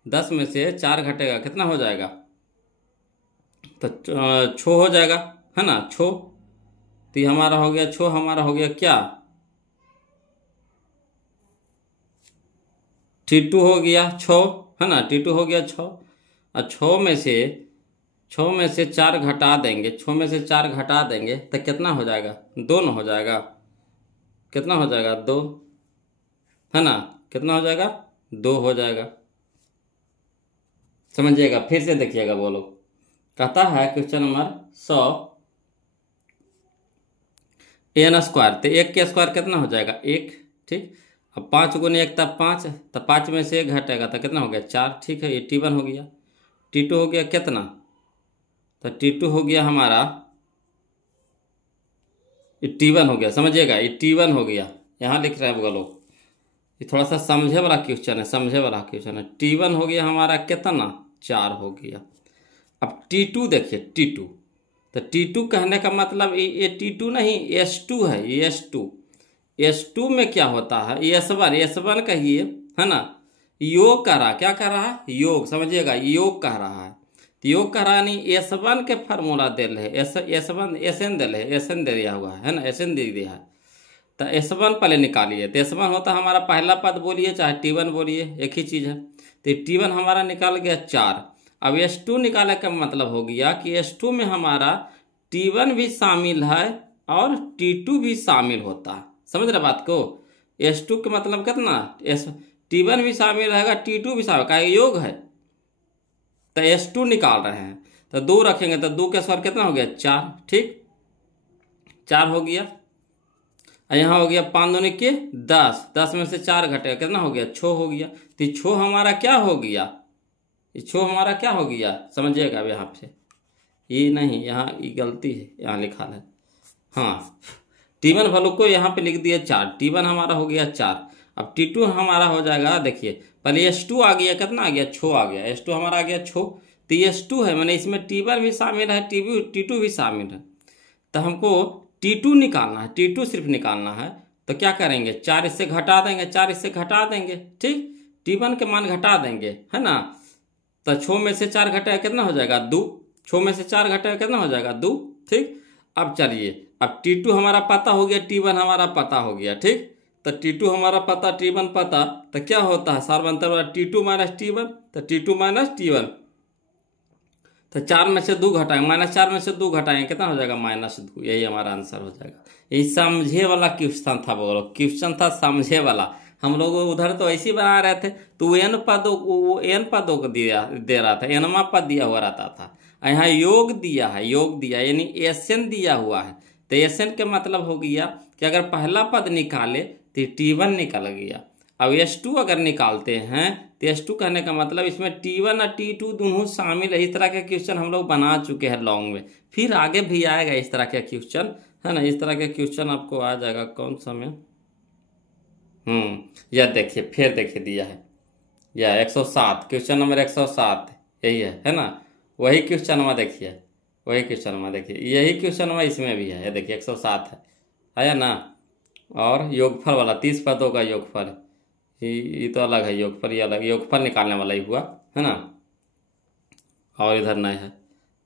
10 में से 4 घटेगा कितना हो जाएगा, तो 6 हो जाएगा, है ना 6। तो ये हमारा हो गया 6, हमारा हो गया क्या, T2 हो गया 6, है ना, T2 हो गया 6। और 6 में से 4 घटा देंगे, 6 में से 4 घटा देंगे तो कितना हो जाएगा, 2 न हो जाएगा, कितना हो जाएगा 2, है ना, कितना हो जाएगा 2 हो जाएगा। समझिएगा, फिर से देखिएगा बोलो, कहता है क्वेश्चन नंबर 100 n स्क्वायर, तो 1 के स्क्वायर कितना हो जाएगा 1, ठीक। अब 5 गुने 1 तब 5, तो 5 में से 1 घटेगा तो कितना हो गया 4, ठीक है। ये T1 हो गया। T2 हो गया कितना, तो T2 हो गया हमारा, ये T1 हो गया, समझिएगा ये T1 हो गया, यहाँ लिख रहे हैं बोलो, ये थोड़ा सा समझे वाला क्वेश्चन है, समझे वाला क्वेश्चन है। T1 हो गया हमारा कितना 4 हो गया। अब T2 देखिए, T2, तो T2 कहने का मतलब ये T2 नहीं S2 है, ये S2 में क्या होता है, S1 कहिए, है ना, योग कर रहा, क्या कर रहा है, योग, समझिएगा योग कह रहा है। तो योग कह रहा नहीं, S1 के फार्मूला दे रहे है, S1 SN दे रहे है, SN दे दिया हुआ है ना, SN दे दिया है। तो S1 पहले निकालिए, तो S1 होता है हमारा पहला पद बोलिए चाहे T1 बोलिए, एक ही चीज़ है। तो T1 हमारा निकाल गया 4। अब S2 निकालने का मतलब हो गया कि S2 में हमारा T1 भी शामिल है और T2 भी शामिल होता है, समझ रहे बात को। S2 का मतलब कितना, T1 भी शामिल रहेगा, T2 भी शामिल, का योग है। तो S2 निकाल रहे हैं, तो 2 रखेंगे तो 2 का स्क्वायर कितना हो गया 4, ठीक, 4 हो गया। यहाँ हो गया 5 दूनी के 10, 10 में से 4 घटेगा कितना हो गया 6 हो गया। तो 6 हमारा क्या हो गया, ये 6 हमारा क्या हो गया, समझिएगा। अब यहाँ से ये नहीं, यहाँ ये गलती है, यहाँ लिखा है, हाँ T1 वैल्यू को यहाँ पे लिख दिया 4, T1 हमारा हो गया 4। अब T2 हमारा हो जाएगा, देखिए पहले S2 आ गया, कितना आ गया 6 आ गया, S2 हमारा आ गया 6। तो S2 है मैंने इसमें T1 भी शामिल है, T2 भी शामिल है। तो हमको T2 निकालना है, T2 सिर्फ निकालना है। तो क्या करेंगे, 4 इससे घटा देंगे, 4 इससे घटा देंगे, ठीक, T1 के मान घटा देंगे, है ना। तो 6 में से 4 घटाया कितना हो जाएगा 2, 6 में से 4 घटाया कितना हो जाएगा 2, ठीक। अब चलिए, अब T2 हमारा पता हो गया, T1 हमारा पता हो गया, ठीक। तो T2 हमारा पता, T1 पता, तो क्या होता है सार्वंतर वाला T2 माइनस T1, तो T2 माइनस T1। तो 4 में से 2 घटाएंगे, -4 में से 2 घटाएंगे कितना हो जाएगा -2, यही हमारा आंसर हो जाएगा। यही समझे वाला क्वेश्चन था, बोलो क्वेश्चन था समझे वाला। हम लोग उधर तो ऐसे ही बना रहे थे, तो वो n पदों को दे रहा था, nवा पद दिया हुआ रहता था। यहाँ योग दिया है, योग दिया यानी SN दिया हुआ है। तो SN का मतलब हो गया कि अगर पहला पद निकाले तो T1 निकल गया। अब S2 अगर निकालते हैं तो S2 कहने का मतलब इसमें T1 और T2 दोनों शामिल है। इस तरह के क्वेश्चन हम लोग बना चुके हैं लॉन्ग में, फिर आगे भी आएगा इस तरह के क्वेश्चन, है ना। इस तरह के क्वेश्चन आपको आ जाएगा, कौन सा में, यह देखिए, फिर देखिए दिया है, यह 107, क्वेश्चन नंबर 107 यही है ना। वही क्वेश्चन नंबर देखिए, वही क्वेश्चन नंबर देखिए, यही क्वेश्चन नंबर इसमें भी है, देखिए 107 है ना। और योगफल वाला 30 पदों का योगफल, ये तो अलग है, योगफल ये अलग, योगफल निकालने वाला ही हुआ, है ना। और इधर नहीं है।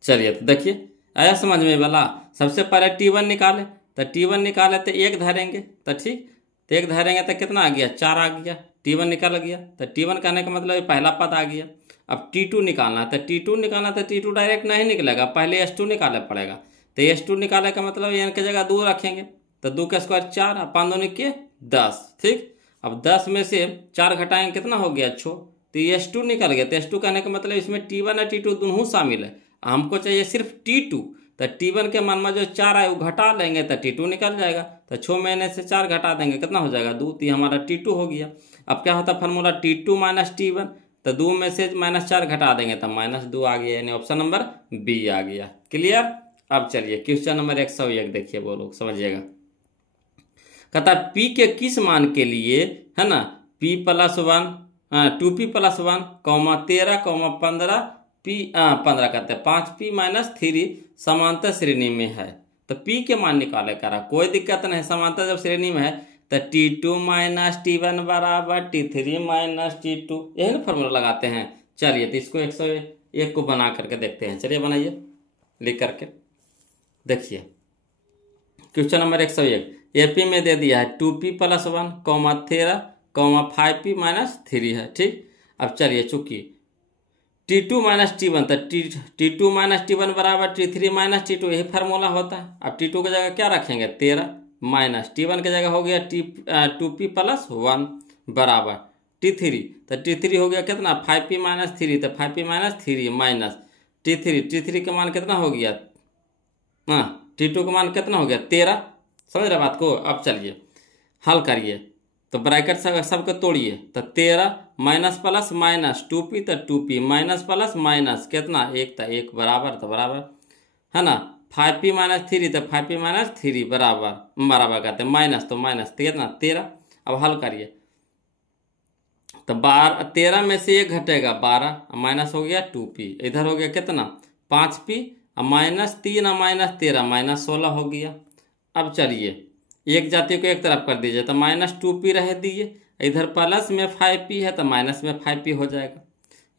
चलिए तो देखिए आया समझ में वाला। सबसे पहले T1 निकाले, तो T1 निकाले तो 1 धरेंगे, तो ठीक, तो 1 धरेंगे तो कितना आ गया 4 आ गया, T1 निकल गया। तो T1 कहने का मतलब पहला पद आ गया। अब T2 निकालना, तो T2 निकालना, तो T2 डायरेक्ट नहीं निकलेगा, पहले S2 निकालना पड़ेगा। तो S2 निकालने का मतलब n की जगह 2 रखेंगे, तो 2 का स्क्वायर 4, 5 दूनी के 10, ठीक। अब 10 में से 4 घटाएंगे कितना हो गया 6, तो S2 निकल गया। तो S2 कहने का मतलब इसमें T1 और T2 दोनों शामिल है। हमको चाहिए सिर्फ T2। तो T1 के मान में जो 4 आए वो घटा लेंगे तो T2 निकल जाएगा। तो 6 महीने से 4 घटा देंगे, कितना हो जाएगा 2, तो ये हमारा T2 हो गया। अब क्या होता है फार्मूला T2 माइनस T1, तो 2 में से -4 घटा देंगे तो -2 आ गया, यानी ऑप्शन नंबर बी आ गया। क्लियर। अब चलिए क्वेश्चन नंबर 101 देखिए, वो लोग समझिएगा। कहता है P के किस मान के लिए, है ना, P + 1 2P + 1, 13, 15 15 कहते हैं 5P - 3 समांतर श्रेणी में है। तो P के मान निकाले करा, कोई दिक्कत नहीं, समांतर जब श्रेणी में है तो T2 - T1 बराबर T3 - T2, यही ना फॉर्मूला लगाते हैं। चलिए तो इसको 101 को बना करके देखते हैं। चलिए बनाइए लिख करके देखिए। क्वेश्चन नंबर 101 AP में दे दिया है 2P + 1, 13, 5P - 3 है, ठीक। अब चलिए चूंकि T2 - T1, तो T2 - T1 बराबर T3 - T2, यही फार्मूला होता है। अब T2 की जगह क्या रखेंगे 13 माइनस T1 की जगह हो गया 2P + 1 बराबर T3, तो T3 हो गया कितना 5P - 3, तो 5P - 3 माइनस T3 का मान कितना हो गया, हाँ T2 का मान कितना हो गया 13। समझ रहे बात को। अब चलिए हल करिए, तो ब्रैकेट सबको तोड़िए, तो 13 माइनस प्लस माइनस 2P, तो 2P माइनस प्लस माइनस कितना 1, तो 1 बराबर, तो बराबर है ना 5P - 3, तो 5P - 3 बराबर कहते हैं माइनस, तो माइनस कितना 13। अब हल करिए, तो 13 में से 1 घटेगा 12, माइनस हो गया 2P, इधर हो गया कितना 5P, -3 -13 -16 हो गया। अब चलिए एक जाति को एक तरफ कर दीजिए, तो -2P रह दीजिए, इधर प्लस में 5P है तो माइनस में 5P हो जाएगा,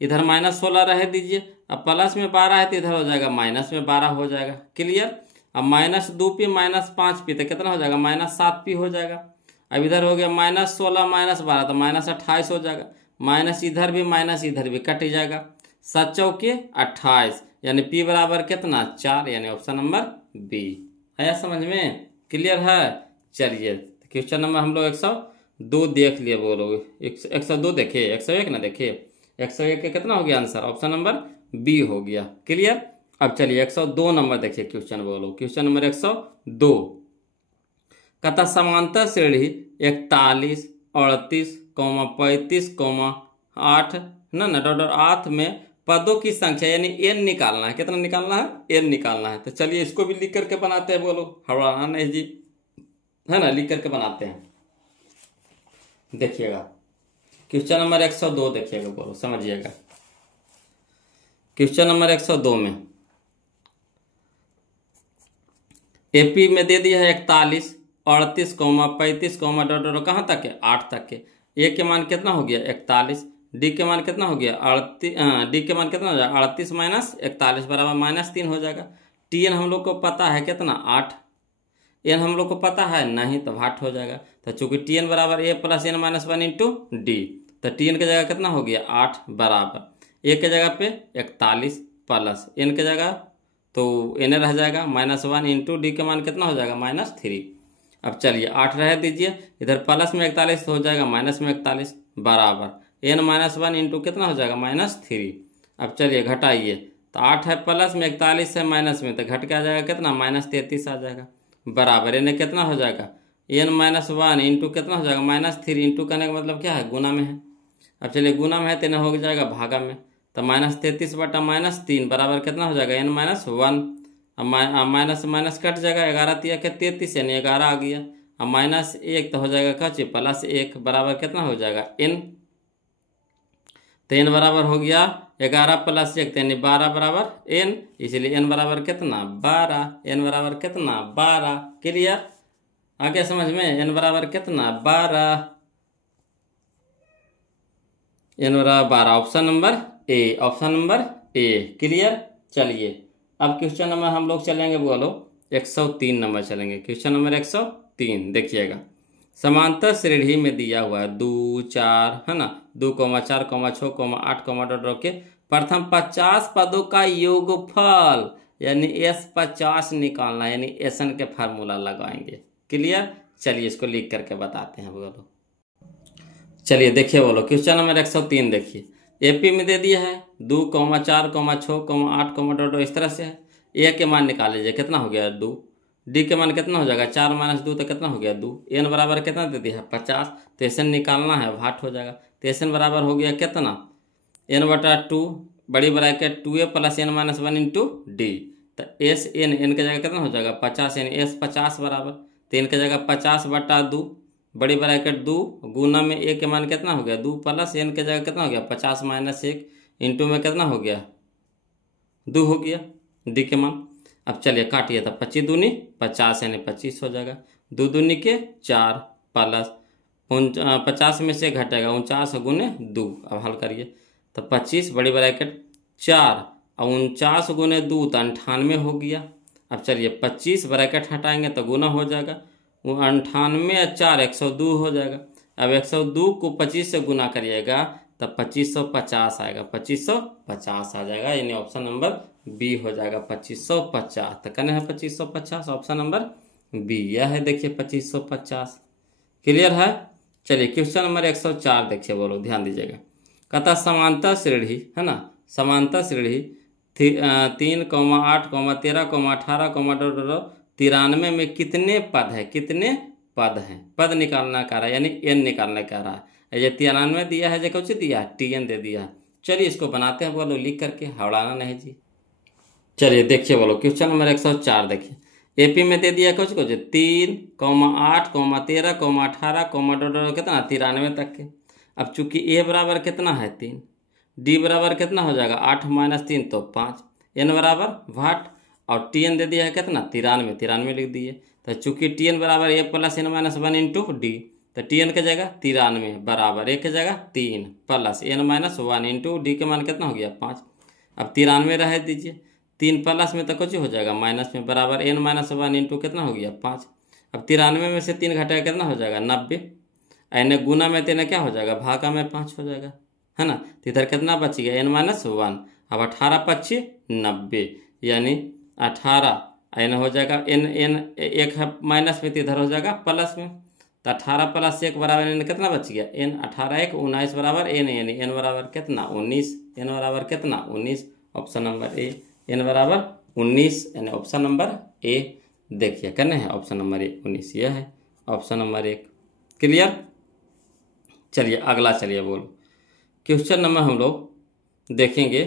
इधर -16 रह दीजिए, अब प्लस में 12 है तो इधर हो जाएगा माइनस में 12 हो जाएगा। क्लियर। अब -2P -5P तो कितना हो जाएगा -7P हो जाएगा। अब इधर हो गया -16 -12 तो -28 हो जाएगा, माइनस इधर भी कट जाएगा, 7 चौके 28, यानी P बराबर कितना 4, यानी ऑप्शन नंबर बी है। समझ में क्लियर है। चलिए क्वेश्चन नंबर हम लोग 102 देख लिए, वो लोग 102 देखे, 101 ना देखे, 101 का कितना हो गया आंसर, ऑप्शन नंबर बी हो गया। क्लियर। अब चलिए 102 नंबर देखिए क्वेश्चन, बोलो क्वेश्चन नंबर 102। कहता समांतर श्रेणी 41, 38, 35, 8 ना 8 में पदों की संख्या यानी n निकालना है। कितना निकालना है, n निकालना है। तो चलिए इसको भी लिख करके बनाते हैं, बोलो हड़बड़ाना नहीं जी, है ना, लिख करके बनाते हैं। देखिएगा क्वेश्चन नंबर 102 देखिएगा, बोलो समझिएगा। क्वेश्चन नंबर 102 में AP में दे दिया है 41, 38, 35, कहाँ तक है 8 तक के। A के मान कितना हो गया 41, D के मान कितना हो गया 38, D के मान कितना हो जाएगा 38 - 41 बराबर -3 हो जाएगा। TN हम लोग को पता है कितना 8, n हम लोग को पता है नहीं, तो 8 हो जाएगा। तो चूंकि TN बराबर A + n - 1 × D, तो TN की जगह कितना हो गया 8 बराबर A के जगह पे 41 प्लस n के जगह तो n रह जाएगा -1 × D के मान कितना हो जाएगा -3। अब चलिए 8 रह दीजिए, इधर प्लस में 41 हो जाएगा माइनस में 41 बराबर n -1 × कितना हो जाएगा -3। अब चलिए घटाइए, तो 8 है प्लस में 41 है माइनस में, तो घट के आ जाएगा कितना -33 आ जाएगा बराबर n कितना हो जाएगा n -1 × कितना हो जाएगा -3 × करने का मतलब क्या है गुना में है। अब चलिए गुना में है तो न हो जाएगा भागा में, तो -33 बटा -3 बराबर कितना हो जाएगा n -1। अब माइनस माइनस कट जाएगा, 11 तिया के 33 यानी 11 आ गया। अब -1 तो हो जाएगा कच्चे +1 बराबर कितना हो जाएगा n, तो n बराबर हो गया 11 + 1 यानी 12 बराबर n, इसलिए n बराबर कितना 12, n बराबर कितना 12। क्लियर। आगे समझ में, n बराबर कितना 12, n बराबर 12, option number A, option number A. Clear. चलिए अब क्वेश्चन नंबर हम लोग चलेंगे, बोलो 103 नंबर चलेंगे। क्वेश्चन नंबर 103 देखिएगा। समांतर श्रेणी में दिया हुआ है 2, 4 है ना, 2, 4, 6, 8 के प्रथम 50 पदों का योगफल यानी S50 निकालना, यानी SN के फार्मूला लगाएंगे। क्लियर। चलिए इसको लिख करके बताते हैं, बोलो। चलिए देखिए बोलो क्वेश्चन नंबर 103 देखिए। AP में दे दिया है 2,4,6,8, इस तरह से है। ए के मान निकाल लीजिए, कितना हो गया 2। डी के मान कितना हो जाएगा 4 - 2 तो कितना हो गया 2। एन बराबर कितना दे दिया है 50, तो एस एन निकालना है, भाट हो जाएगा। तो एस एन बराबर हो गया कितना n/2 बड़ी bracket 2a + n - 1 into D. तो एस एन, एन की जगह कितना हो जाएगा 50, यानी एस 50 बराबर। तो एन की जगह 50/2 बड़ी ब्रैकेट 2 गुना में ए के मान कितना हो गया 2 + एन की जगह कितना हो गया 50 - 1 इंटू में कितना हो गया 2 हो गया डी के मान। अब चलिए काटिए, तो 25 दूनी 50 यानी 25 हो जाएगा। 2 दूनी के 4 प्लस 50 में से घटेगा 49 गुने 2। अब हल करिए, तो 25 बड़ी ब्रैकेट 4 और 49 गुने 2 तो 98 हो गया। अब चलिए 25 ब्रैकेट हटाएंगे तो गुना हो जाएगा, वो 98 और 4 102 हो जाएगा। अब 102 को 25 से गुना करिएगा तब 2550 आएगा, 2550 आ जाएगा, यानी ऑप्शन नंबर बी हो जाएगा 2550। तो कहना है 2550, ऑप्शन नंबर बी यह है। देखिए 2550 क्लियर है। चलिए क्वेश्चन नंबर 104 देखिए, बोलो ध्यान दीजिएगा। कहता समांतर श्रेणी है ना, समांतर श्रेणी 3,8, 13, 18, 93 में कितने पद है, कितने पद हैं, पद निकालना कह रहा है, यानी एन निकालना कह रहा है। ये 93 दिया है, जो कुछ दिया टी एन दे दिया। चलिए इसको बनाते हैं, बोलो लिख करके, हवड़ाना नहीं जी। चलिए देखिए, बोलो क्वेश्चन नंबर 104 देखिए। एपी में दे दिया कुछ 3, 8, 13, 18, कितना 93 तक के। अब चूंकि ए बराबर कितना है 3, डी बराबर कितना हो जाएगा 8 - 3 तो 5, एन बराबर भाट, और टी एन दे दिया है कितना 93 लिख दिए। तो चूंकि टी एन बराबर ए + n - 1 इंटू डी, तो टी एन की जगह 93 बराबर ए की जगह 3 + n - 1 इंटू डी के मान कितना हो गया 5। अब 93 रह दीजिए, 3 प्लस में तो कुछ हो जाएगा माइनस में, बराबर n - 1 इंटू कितना हो गया 5। अब 93 में से 3 घटाया कितना हो जाएगा 90, एने गुना में तेने क्या हो जाएगा भागा में 5 हो जाएगा, है ना। तो इधर कितना बच गया n - 1। अब 18 × 5 = 90, यानी 18 एन हो जाएगा एन एक है माइनस में, तो इधर हो जाएगा प्लस में। तो 18 + 1 बराबर एन कितना बच गया n, 18 × 1 = 19 बराबर एन, यानी एन बराबर कितना 19, एन बराबर कितना 19, ऑप्शन नंबर ए, एन बराबर 19, यानी ऑप्शन नंबर ए। देखिए करना है ऑप्शन नंबर ए 19, यह है ऑप्शन नंबर 1। क्लियर। चलिए अगला, चलिए बोलो क्वेश्चन नंबर हम लोग देखेंगे।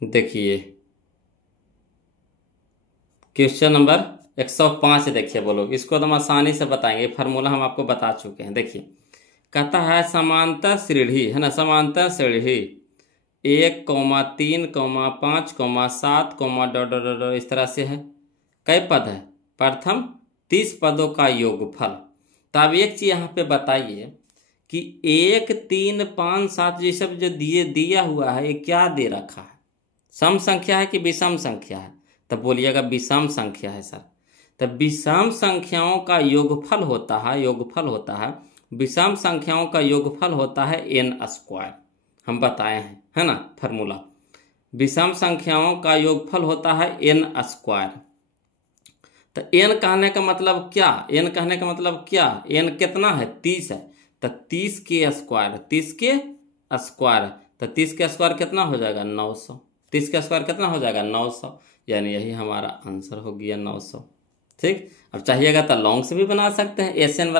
देखिए क्वेश्चन नंबर 105 देखिए, बोलो इसको तो हम आसानी से बताएंगे, फार्मूला हम आपको बता चुके हैं। देखिए कहता है समांतर श्रेणी है ना, समांतर श्रेणी 1, 3, 5, 7, इस तरह से है। कई पद है, प्रथम 30 पदों का योगफल। तो अब एक चीज यहाँ पे बताइए कि 1, 3, 5, 7 ये सब जो दिया हुआ है, ये क्या दे रखा है, सम संख्या है कि विषम संख्या है। तब बोलिएगा विषम संख्या है सर। तब विषम संख्याओं का योगफल होता है, योगफल होता है, विषम संख्याओं का योगफल होता है n²। हम बताए हैं, है ना फार्मूला। विषम संख्याओं का योगफल होता है n²। तो n कहने का मतलब क्या, n कहने का मतलब क्या, n कितना है 30 है, तो 30 के स्क्वायर, 30 के स्क्वायर, तो 30 के स्क्वायर कितना हो जाएगा 900, 30 का स्क्वायर कितना हो जाएगा 900, यानी यही हमारा आंसर हो गया 900। ठीक। अब चाहिएगा तो लॉन्ग से भी बना सकते हैं, एस एन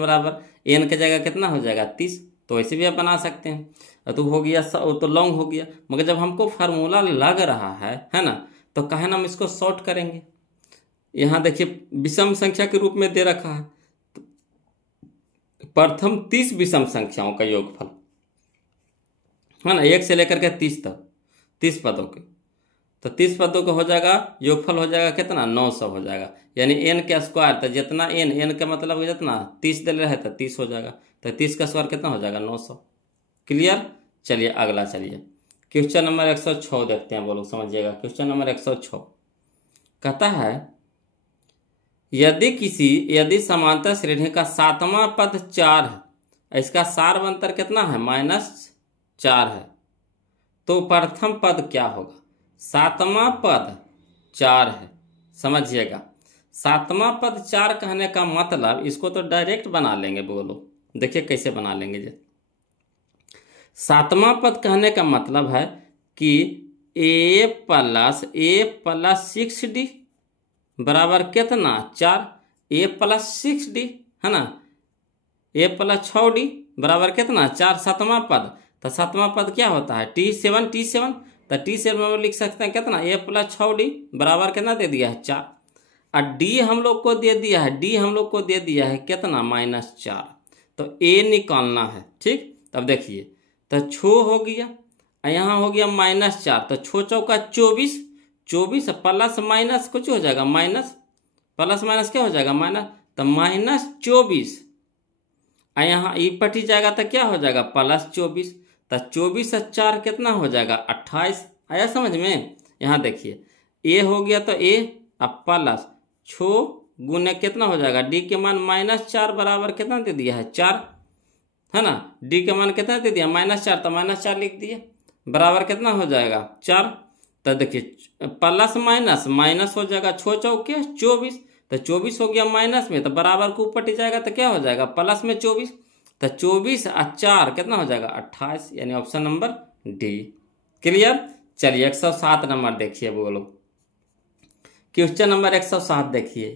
बराबर एन की जगह कितना हो जाएगा 30, तो ऐसे भी आप बना सकते हैं। तो हो गया, तो लॉन्ग हो गया। मगर जब हमको फार्मूला लग रहा है ना, तो कहे ना हम इसको शॉर्ट करेंगे। यहाँ देखिए विषम संख्या के रूप में दे रखा है, प्रथम 30 विषम संख्याओं का योगफल है ना, 1 से लेकर के 30 तक, 30 पदों के। तो 30 पदों का हो जाएगा योगफल हो जाएगा कितना 900 हो जाएगा, यानी n का स्क्वायर, तो जितना n का मतलब जितना 30 दे रहे तो 30 हो जाएगा, तो 30 का स्क्वायर कितना हो जाएगा 900। क्लियर। चलिए अगला, चलिए क्वेश्चन नंबर 106 देखते हैं, बोलो समझिएगा। क्वेश्चन नंबर 106 कहता है यदि समांतर श्रेणी का 7वां पद 4 है, इसका सारवंतर कितना है -4 है, तो प्रथम पद क्या होगा। 7वां पद 4 है, समझिएगा। 7वां पद 4 कहने का मतलब, इसको तो डायरेक्ट बना लेंगे, बोलो देखिए कैसे बना लेंगे। सातवां पद कहने का मतलब है कि a+6d बराबर कितना 4, a+6d है ना, a+6d बराबर कितना 4 सातवां पद। तो सातवां पद क्या होता है t7, तो t7 में लिख सकते हैं कितना a+6d बराबर कितना दे दिया है 4। और d हम लोग को दे दिया है, कितना -4। तो a निकालना है, ठीक। तब देखिए, तो छो हो गया, यहाँ हो गया -4, तो छो चौका 24, 24 प्लस माइनस कुछ हो जाएगा माइनस, प्लस माइनस क्या हो जाएगा माइनस, तो -24। यहाँ ई पटी जाएगा तो क्या हो जाएगा +24। तो 24 और 4 कितना हो जाएगा 28। आया समझ में। यहाँ देखिए a हो गया तो a अब प्लस छो गुने कितना हो जाएगा d के मान -4 बराबर कितना दे दिया है 4 है ना, d के मान कितना दे दिया -4, तो -4 लिख दिए बराबर कितना हो जाएगा 4। तो देखिए प्लस माइनस माइनस हो जाएगा, छो चौके 24, तो 24 हो गया माइनस में, तो बराबर को ऊपर टी जाएगा तो क्या हो जाएगा प्लस में 24, तो 24 और 4 कितना हो जाएगा 28, यानी ऑप्शन नंबर डी। क्लियर। चलिए 107 नंबर देखिए, बोलो क्वेश्चन नंबर 107 देखिए,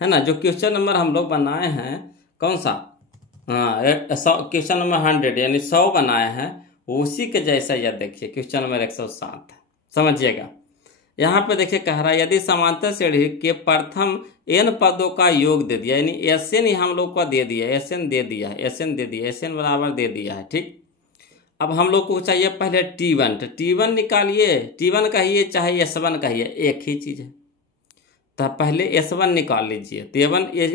है ना। जो क्वेश्चन नंबर हम लोग बनाए हैं कौन सा, हाँ क्वेश्चन नंबर 100 यानी 100 बनाए हैं, उसी के जैसा यह देखिए क्वेश्चन नंबर 107 समझिएगा। यहाँ पे देखिए कह रहा है यदि समांतर श्रेणी के प्रथम n पदों का योग दे दिया, यानी Sn ही हम लोग को दे दिया, Sn दे दिया, Sn बराबर दे दिया है, ठीक। अब हम लोग को चाहिए पहले T1, तो T1 निकालिए, T1 कहिए चाहे S1 कहिए एक ही चीज़ है। तो पहले S1 निकाल लीजिए,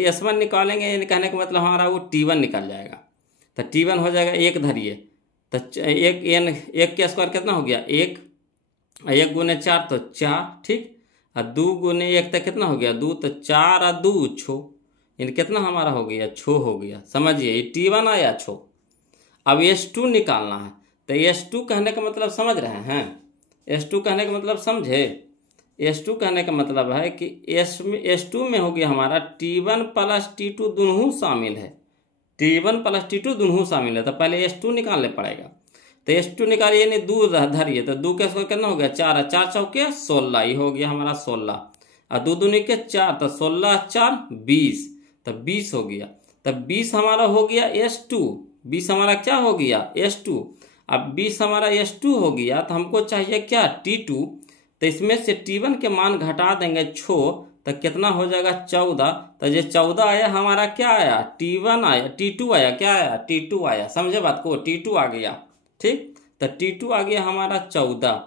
S1 निकालेंगे, यानी कहने का मतलब हमारा वो T1 निकल जाएगा। तो T1 हो जाएगा एक धरिए, तो एक के स्क्वायर कितना हो गया 1 गुने 4 तो 4, ठीक। और 2 गुने 1 तो कितना हो गया 2, तो 4 और 2 छो, यानी कितना हमारा हो गया छो हो गया। समझिए ये T1 आया छो। अब S2 निकालना है, तो S2 कहने का मतलब समझ रहे हैं, S2 कहने का मतलब समझे। S2 कहने का मतलब है कि S2 में हो गया हमारा T1 प्लस T2 दोनों शामिल है, T1 प्लस T2 दोनों शामिल है। तो पहले S2 निकालने पड़ेगा, तो S2 निकालिए, नहीं 2 धरिए, तो 2 के स्क्वायर कितना हो गया 4, 4 चौके 16, ही हो गया हमारा 16, और 2 दूनी के 4, तो 16 4 20, तो 20 हो गया। तो 20 हमारा हो गया S2, 20 हमारा क्या हो गया S2। अब 20 हमारा S2 हो गया, तो हमको चाहिए क्या T2, तो इसमें से T1 के मान घटा देंगे छो, तो कितना हो जाएगा 14। तो ये 14 आया हमारा, क्या आया T1 आया, T2 आया, क्या आया T2 आया। समझे बात को, T2 आ गया, ठीक। तो T2 आ गया हमारा 14।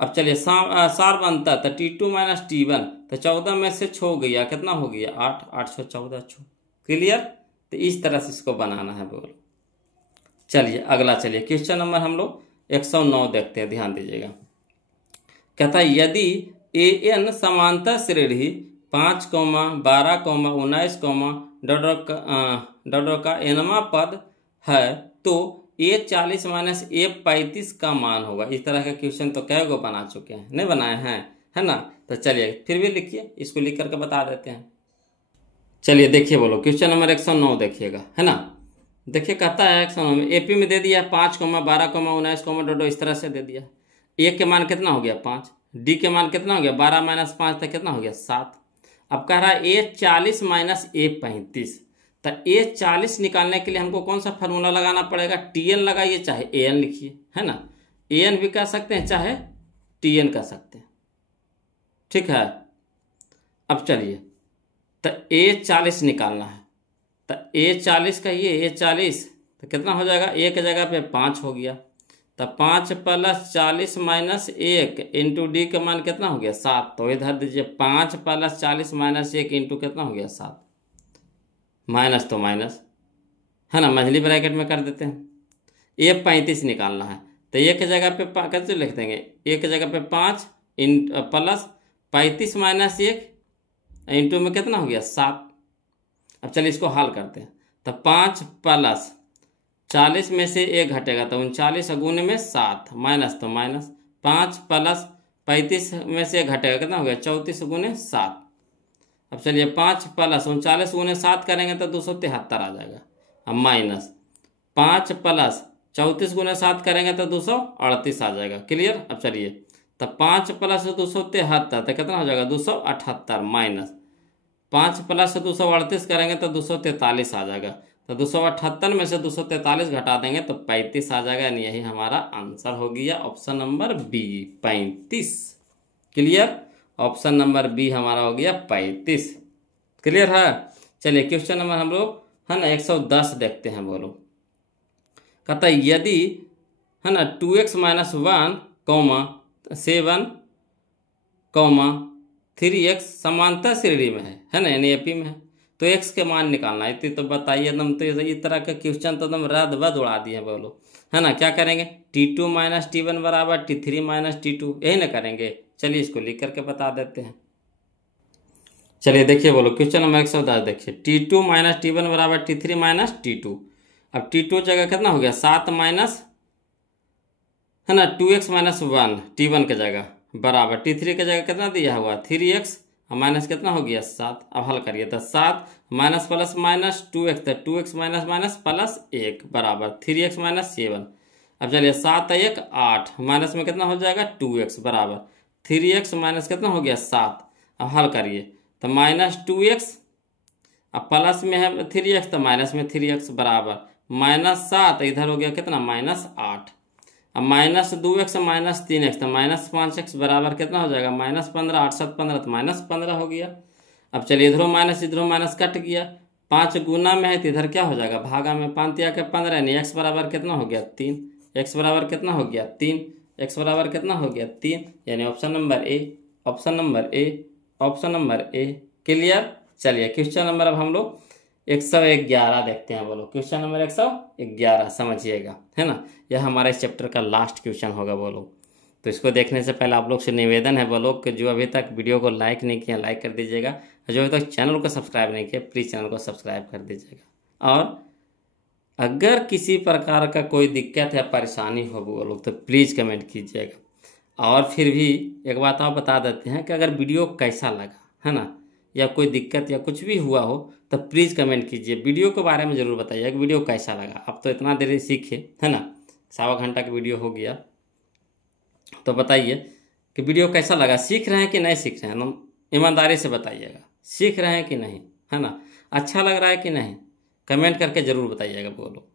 अब चलिए सार बनता, तो T2 माइनस T1, तो 14 में से छो गया कितना हो गया 8, 8 छो 14 छो। क्लियर। तो इस तरह से इसको बनाना है, बोलो। चलिए अगला, चलिए क्वेश्चन नंबर हम लोग 109 देखते हैं, ध्यान दीजिएगा। कहता है यदि an समांतर श्रेणी 5, 12, 19, डॉट का nवां पद है, तो a40 माइनस a35 का मान होगा। इस तरह का क्वेश्चन तो कई गो बना चुके हैं, नहीं बनाए हैं, है ना। तो चलिए फिर भी लिखिए, इसको लिख करके बता देते हैं। चलिए देखिए, बोलो क्वेश्चन नंबर 109 देखिएगा, है ना। देखिए कहता है 109 में AP में दे दिया 5, 12, 19, डॉट इस तरह से दे दिया। A के मान कितना हो गया 5, D के मान कितना हो गया 12 माइनस 5 तक कितना हो गया 7। अब कह रहा है A40 माइनस A35, तो A40 निकालने के लिए हमको कौन सा फार्मूला लगाना पड़ेगा, TN लगाइए चाहे AN लिखिए, है ना। AN भी कह सकते हैं चाहे TN कह सकते हैं, ठीक है। अब चलिए, तो A40 निकालना है, तो A40 कहिए, A40 तो कितना हो जाएगा, एक जगह पे 5 हो गया, तो 5 प्लस 40 माइनस 1 इंटू D का मान कितना हो गया 7। तो इधर दीजिए 5 प्लस 40 माइनस 1 इंटू कितना हो गया 7, माइनस तो माइनस, है ना, मझली ब्रैकेट में कर देते हैं। A35 निकालना है, तो एक जगह पे कैसे लिख देंगे, एक जगह पे 5 प्लस 35 माइनस 1 इंटू में कितना हो गया 7। अब चलिए इसको हल करते हैं, तो 5 प्लस 40 में से 1 घटेगा, तो 39 गुने में 7, माइनस तो माइनस, 5 प्लस 35 में से 1 घटेगा कितना हो गया 34 गुने 7। अब चलिए 5 प्लस 39 गुने 7 करेंगे तो 273 आ जाएगा। अब माइनस 5 प्लस 34 गुना 7 करेंगे तो 238 आ जाएगा। क्लियर। अब चलिए, तो 5 प्लस 273 तो कितना हो जाएगा 278 माइनस 5 प्लस 238 करेंगे तो 243 आ जाएगा। तो 278 में से 243 घटा देंगे तो 35 आ जाएगा, यानी यही हमारा आंसर हो गया option number B 35। Clear. Option number B हमारा हो गया 35। क्लियर है। चलिए क्वेश्चन नंबर हम लोग है ना 110 देखते हैं। बोलो, कहता है यदि है ना 2x माइनस 1 7 3x समांतर श्रेणी में है ना, यानी एपी में है, तो x के मान निकालना है। तो बताइए एकदम, तो इस तरह का क्वेश्चन तो एकदम रद बद उड़ा दिए। बोलो, है ना, क्या करेंगे T2 माइनस T1 बराबर T3 माइनस T2, यही ना करेंगे। चलिए इसको लिख करके बता देते हैं। चलिए देखिए, बोलो क्वेश्चन नंबर 110 देखिए, T2 माइनस T1 बराबर T3 माइनस T2। अब T2 जगह कितना हो गया 7 माइनस है ना 2x माइनस 1 T1 के जगह बराबर T3 के जगह कितना दिया हुआ 3x माइनस कितना हो गया 7। अब हल करिए तो 7 माइनस प्लस माइनस 2x, तो 2x माइनस माइनस प्लस 1 बराबर 3x माइनस 7। अब चलिए 7 1 8 माइनस में कितना हो जाएगा 2x बराबर 3x माइनस कितना हो गया 7। अब हल करिए तो माइनस 2x, अब प्लस में है 3x तो माइनस में 3x बराबर माइनस 7, इधर हो गया कितना माइनस 8। अब माइनस 2x माइनस 3x तो माइनस 5x बराबर कितना हो जाएगा माइनस 15, 8 7 15 तो माइनस 15 हो गया। अब चलिए इधरों माइनस कट गया, 5 गुना में है तो इधर क्या हो जाएगा भागा में 5 दिया के 15, यानी x बराबर कितना हो गया 3, x बराबर कितना हो गया 3, x बराबर कितना हो गया 3, यानी option number A, option number A, option number A. Clear. चलिए क्वेश्चन नंबर अब हम लोग 111 देखते हैं। बोलो क्वेश्चन नंबर 111 समझिएगा, है ना, यह हमारे इस चैप्टर का लास्ट क्वेश्चन होगा। बोलो, तो इसको देखने से पहले आप लोग से निवेदन है बोलो कि जो अभी तक वीडियो को लाइक नहीं किया लाइक कर दीजिएगा, जो अभी तक चैनल को सब्सक्राइब नहीं किया प्लीज़ चैनल को सब्सक्राइब कर दीजिएगा। और अगर किसी प्रकार का कोई दिक्कत या परेशानी हो बोलो तो प्लीज़ कमेंट कीजिएगा। और फिर भी एक बात आप बता देते हैं कि अगर वीडियो कैसा लगा, है ना, या कोई दिक्कत या कुछ भी हुआ हो तो प्लीज़ कमेंट कीजिए। वीडियो के बारे में ज़रूर बताइए कि वीडियो कैसा लगा। अब तो इतना देर सीखे, है ना, 1.25 घंटा की वीडियो हो गया, तो बताइए कि वीडियो कैसा लगा, सीख रहे हैं कि नहीं सीख रहे हैं, ईमानदारी से बताइएगा, सीख रहे हैं कि नहीं, है ना, अच्छा लग रहा है कि नहीं, कमेंट करके ज़रूर बताइएगा। बोलो,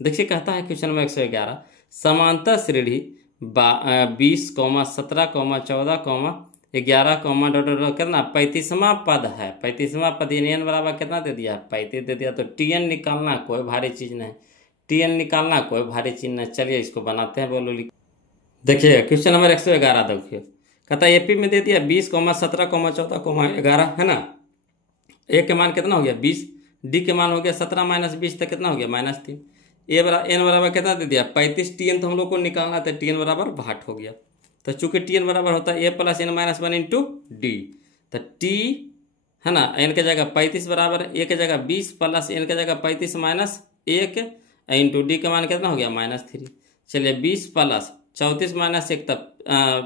देखिए कहता है क्वेश्चन नंबर 111, समांतर श्रेणी 20, 17, 14, 11, कितना 35वां पद है। 35वां पद n बराबर कितना दे दिया 35 दे दिया। तो tn निकालना कोई भारी चीज़ नहीं, tn निकालना कोई भारी चीज़ नहीं। चलिए इसको बनाते हैं। बोलो देखिए क्वेश्चन नंबर 111 देखिए, कहता है एपी में दे दिया 20, 17, 14, 11, है ना। ए के मान कितना हो गया 20, डी के मान हो गया 17 माइनस 20 तो कितना हो गया -3। एन बराबर कितना दे दिया 35, tn तो हम लोग को निकालना था, tn बराबर 62 हो गया। तो चूंकि tn बराबर होता है a plus n minus 1 into D, तो t है ना n के जगह 35 बराबर a के जगह 20 प्लस n के जगह 35 माइनस 1 इंटू डी के मान कितना हो गया -3। चलिए 20 प्लस 34 माइनस 1 तब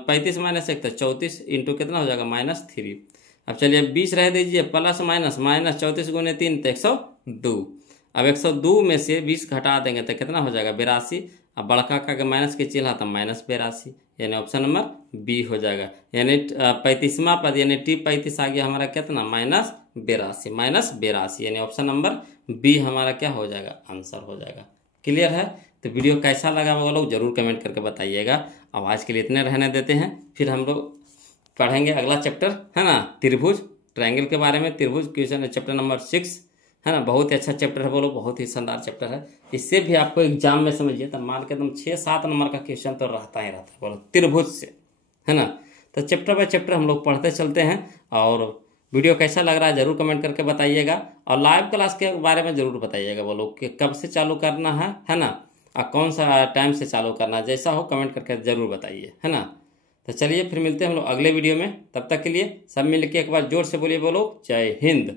35 माइनस 1 तक 34 इंटू कितना हो जाएगा -3। अब चलिए 20 रह दीजिए, प्लस माइनस 34 गुने 3 तो 102। अब 102 में से 20 घटा देंगे तो कितना हो जाएगा 82। अब बड़का का माइनस के चिन्ह था -82, यानी ऑप्शन नंबर बी हो जाएगा। यानी 35वां पद यानी T35 आ गया हमारा कितना -82, यानी ऑप्शन नंबर बी हमारा क्या हो जाएगा आंसर हो जाएगा। क्लियर है। तो वीडियो कैसा लगा वो लोग जरूर कमेंट करके बताइएगा। अब आज के लिए इतने रहने देते हैं, फिर हम लोग पढ़ेंगे अगला चैप्टर, है ना, त्रिभुज ट्रायंगल के बारे में। त्रिभुज क्वेश्चन चैप्टर नंबर 6, है ना, बहुत ही अच्छा चैप्टर है। बोलो बहुत ही शानदार चैप्टर है। इससे भी आपको एग्जाम में समझिए तो मान के एकदम 6-7 नंबर का क्वेश्चन तो रहता ही रहता है। बोलो त्रिभुज से, है ना। तो चैप्टर बाय चैप्टर हम लोग पढ़ते चलते हैं। और वीडियो कैसा लग रहा है जरूर कमेंट करके बताइएगा। और लाइव क्लास के बारे में जरूर बताइएगा। बोलो कि कब से चालू करना है ना, और कौन सा टाइम से चालू करना है, जैसा हो कमेंट करके जरूर बताइए, है ना। तो चलिए फिर मिलते हैं हम लोग अगले वीडियो में। तब तक के लिए सब मिलकर एक बार जोर से बोलिए, बोलो जय हिंद।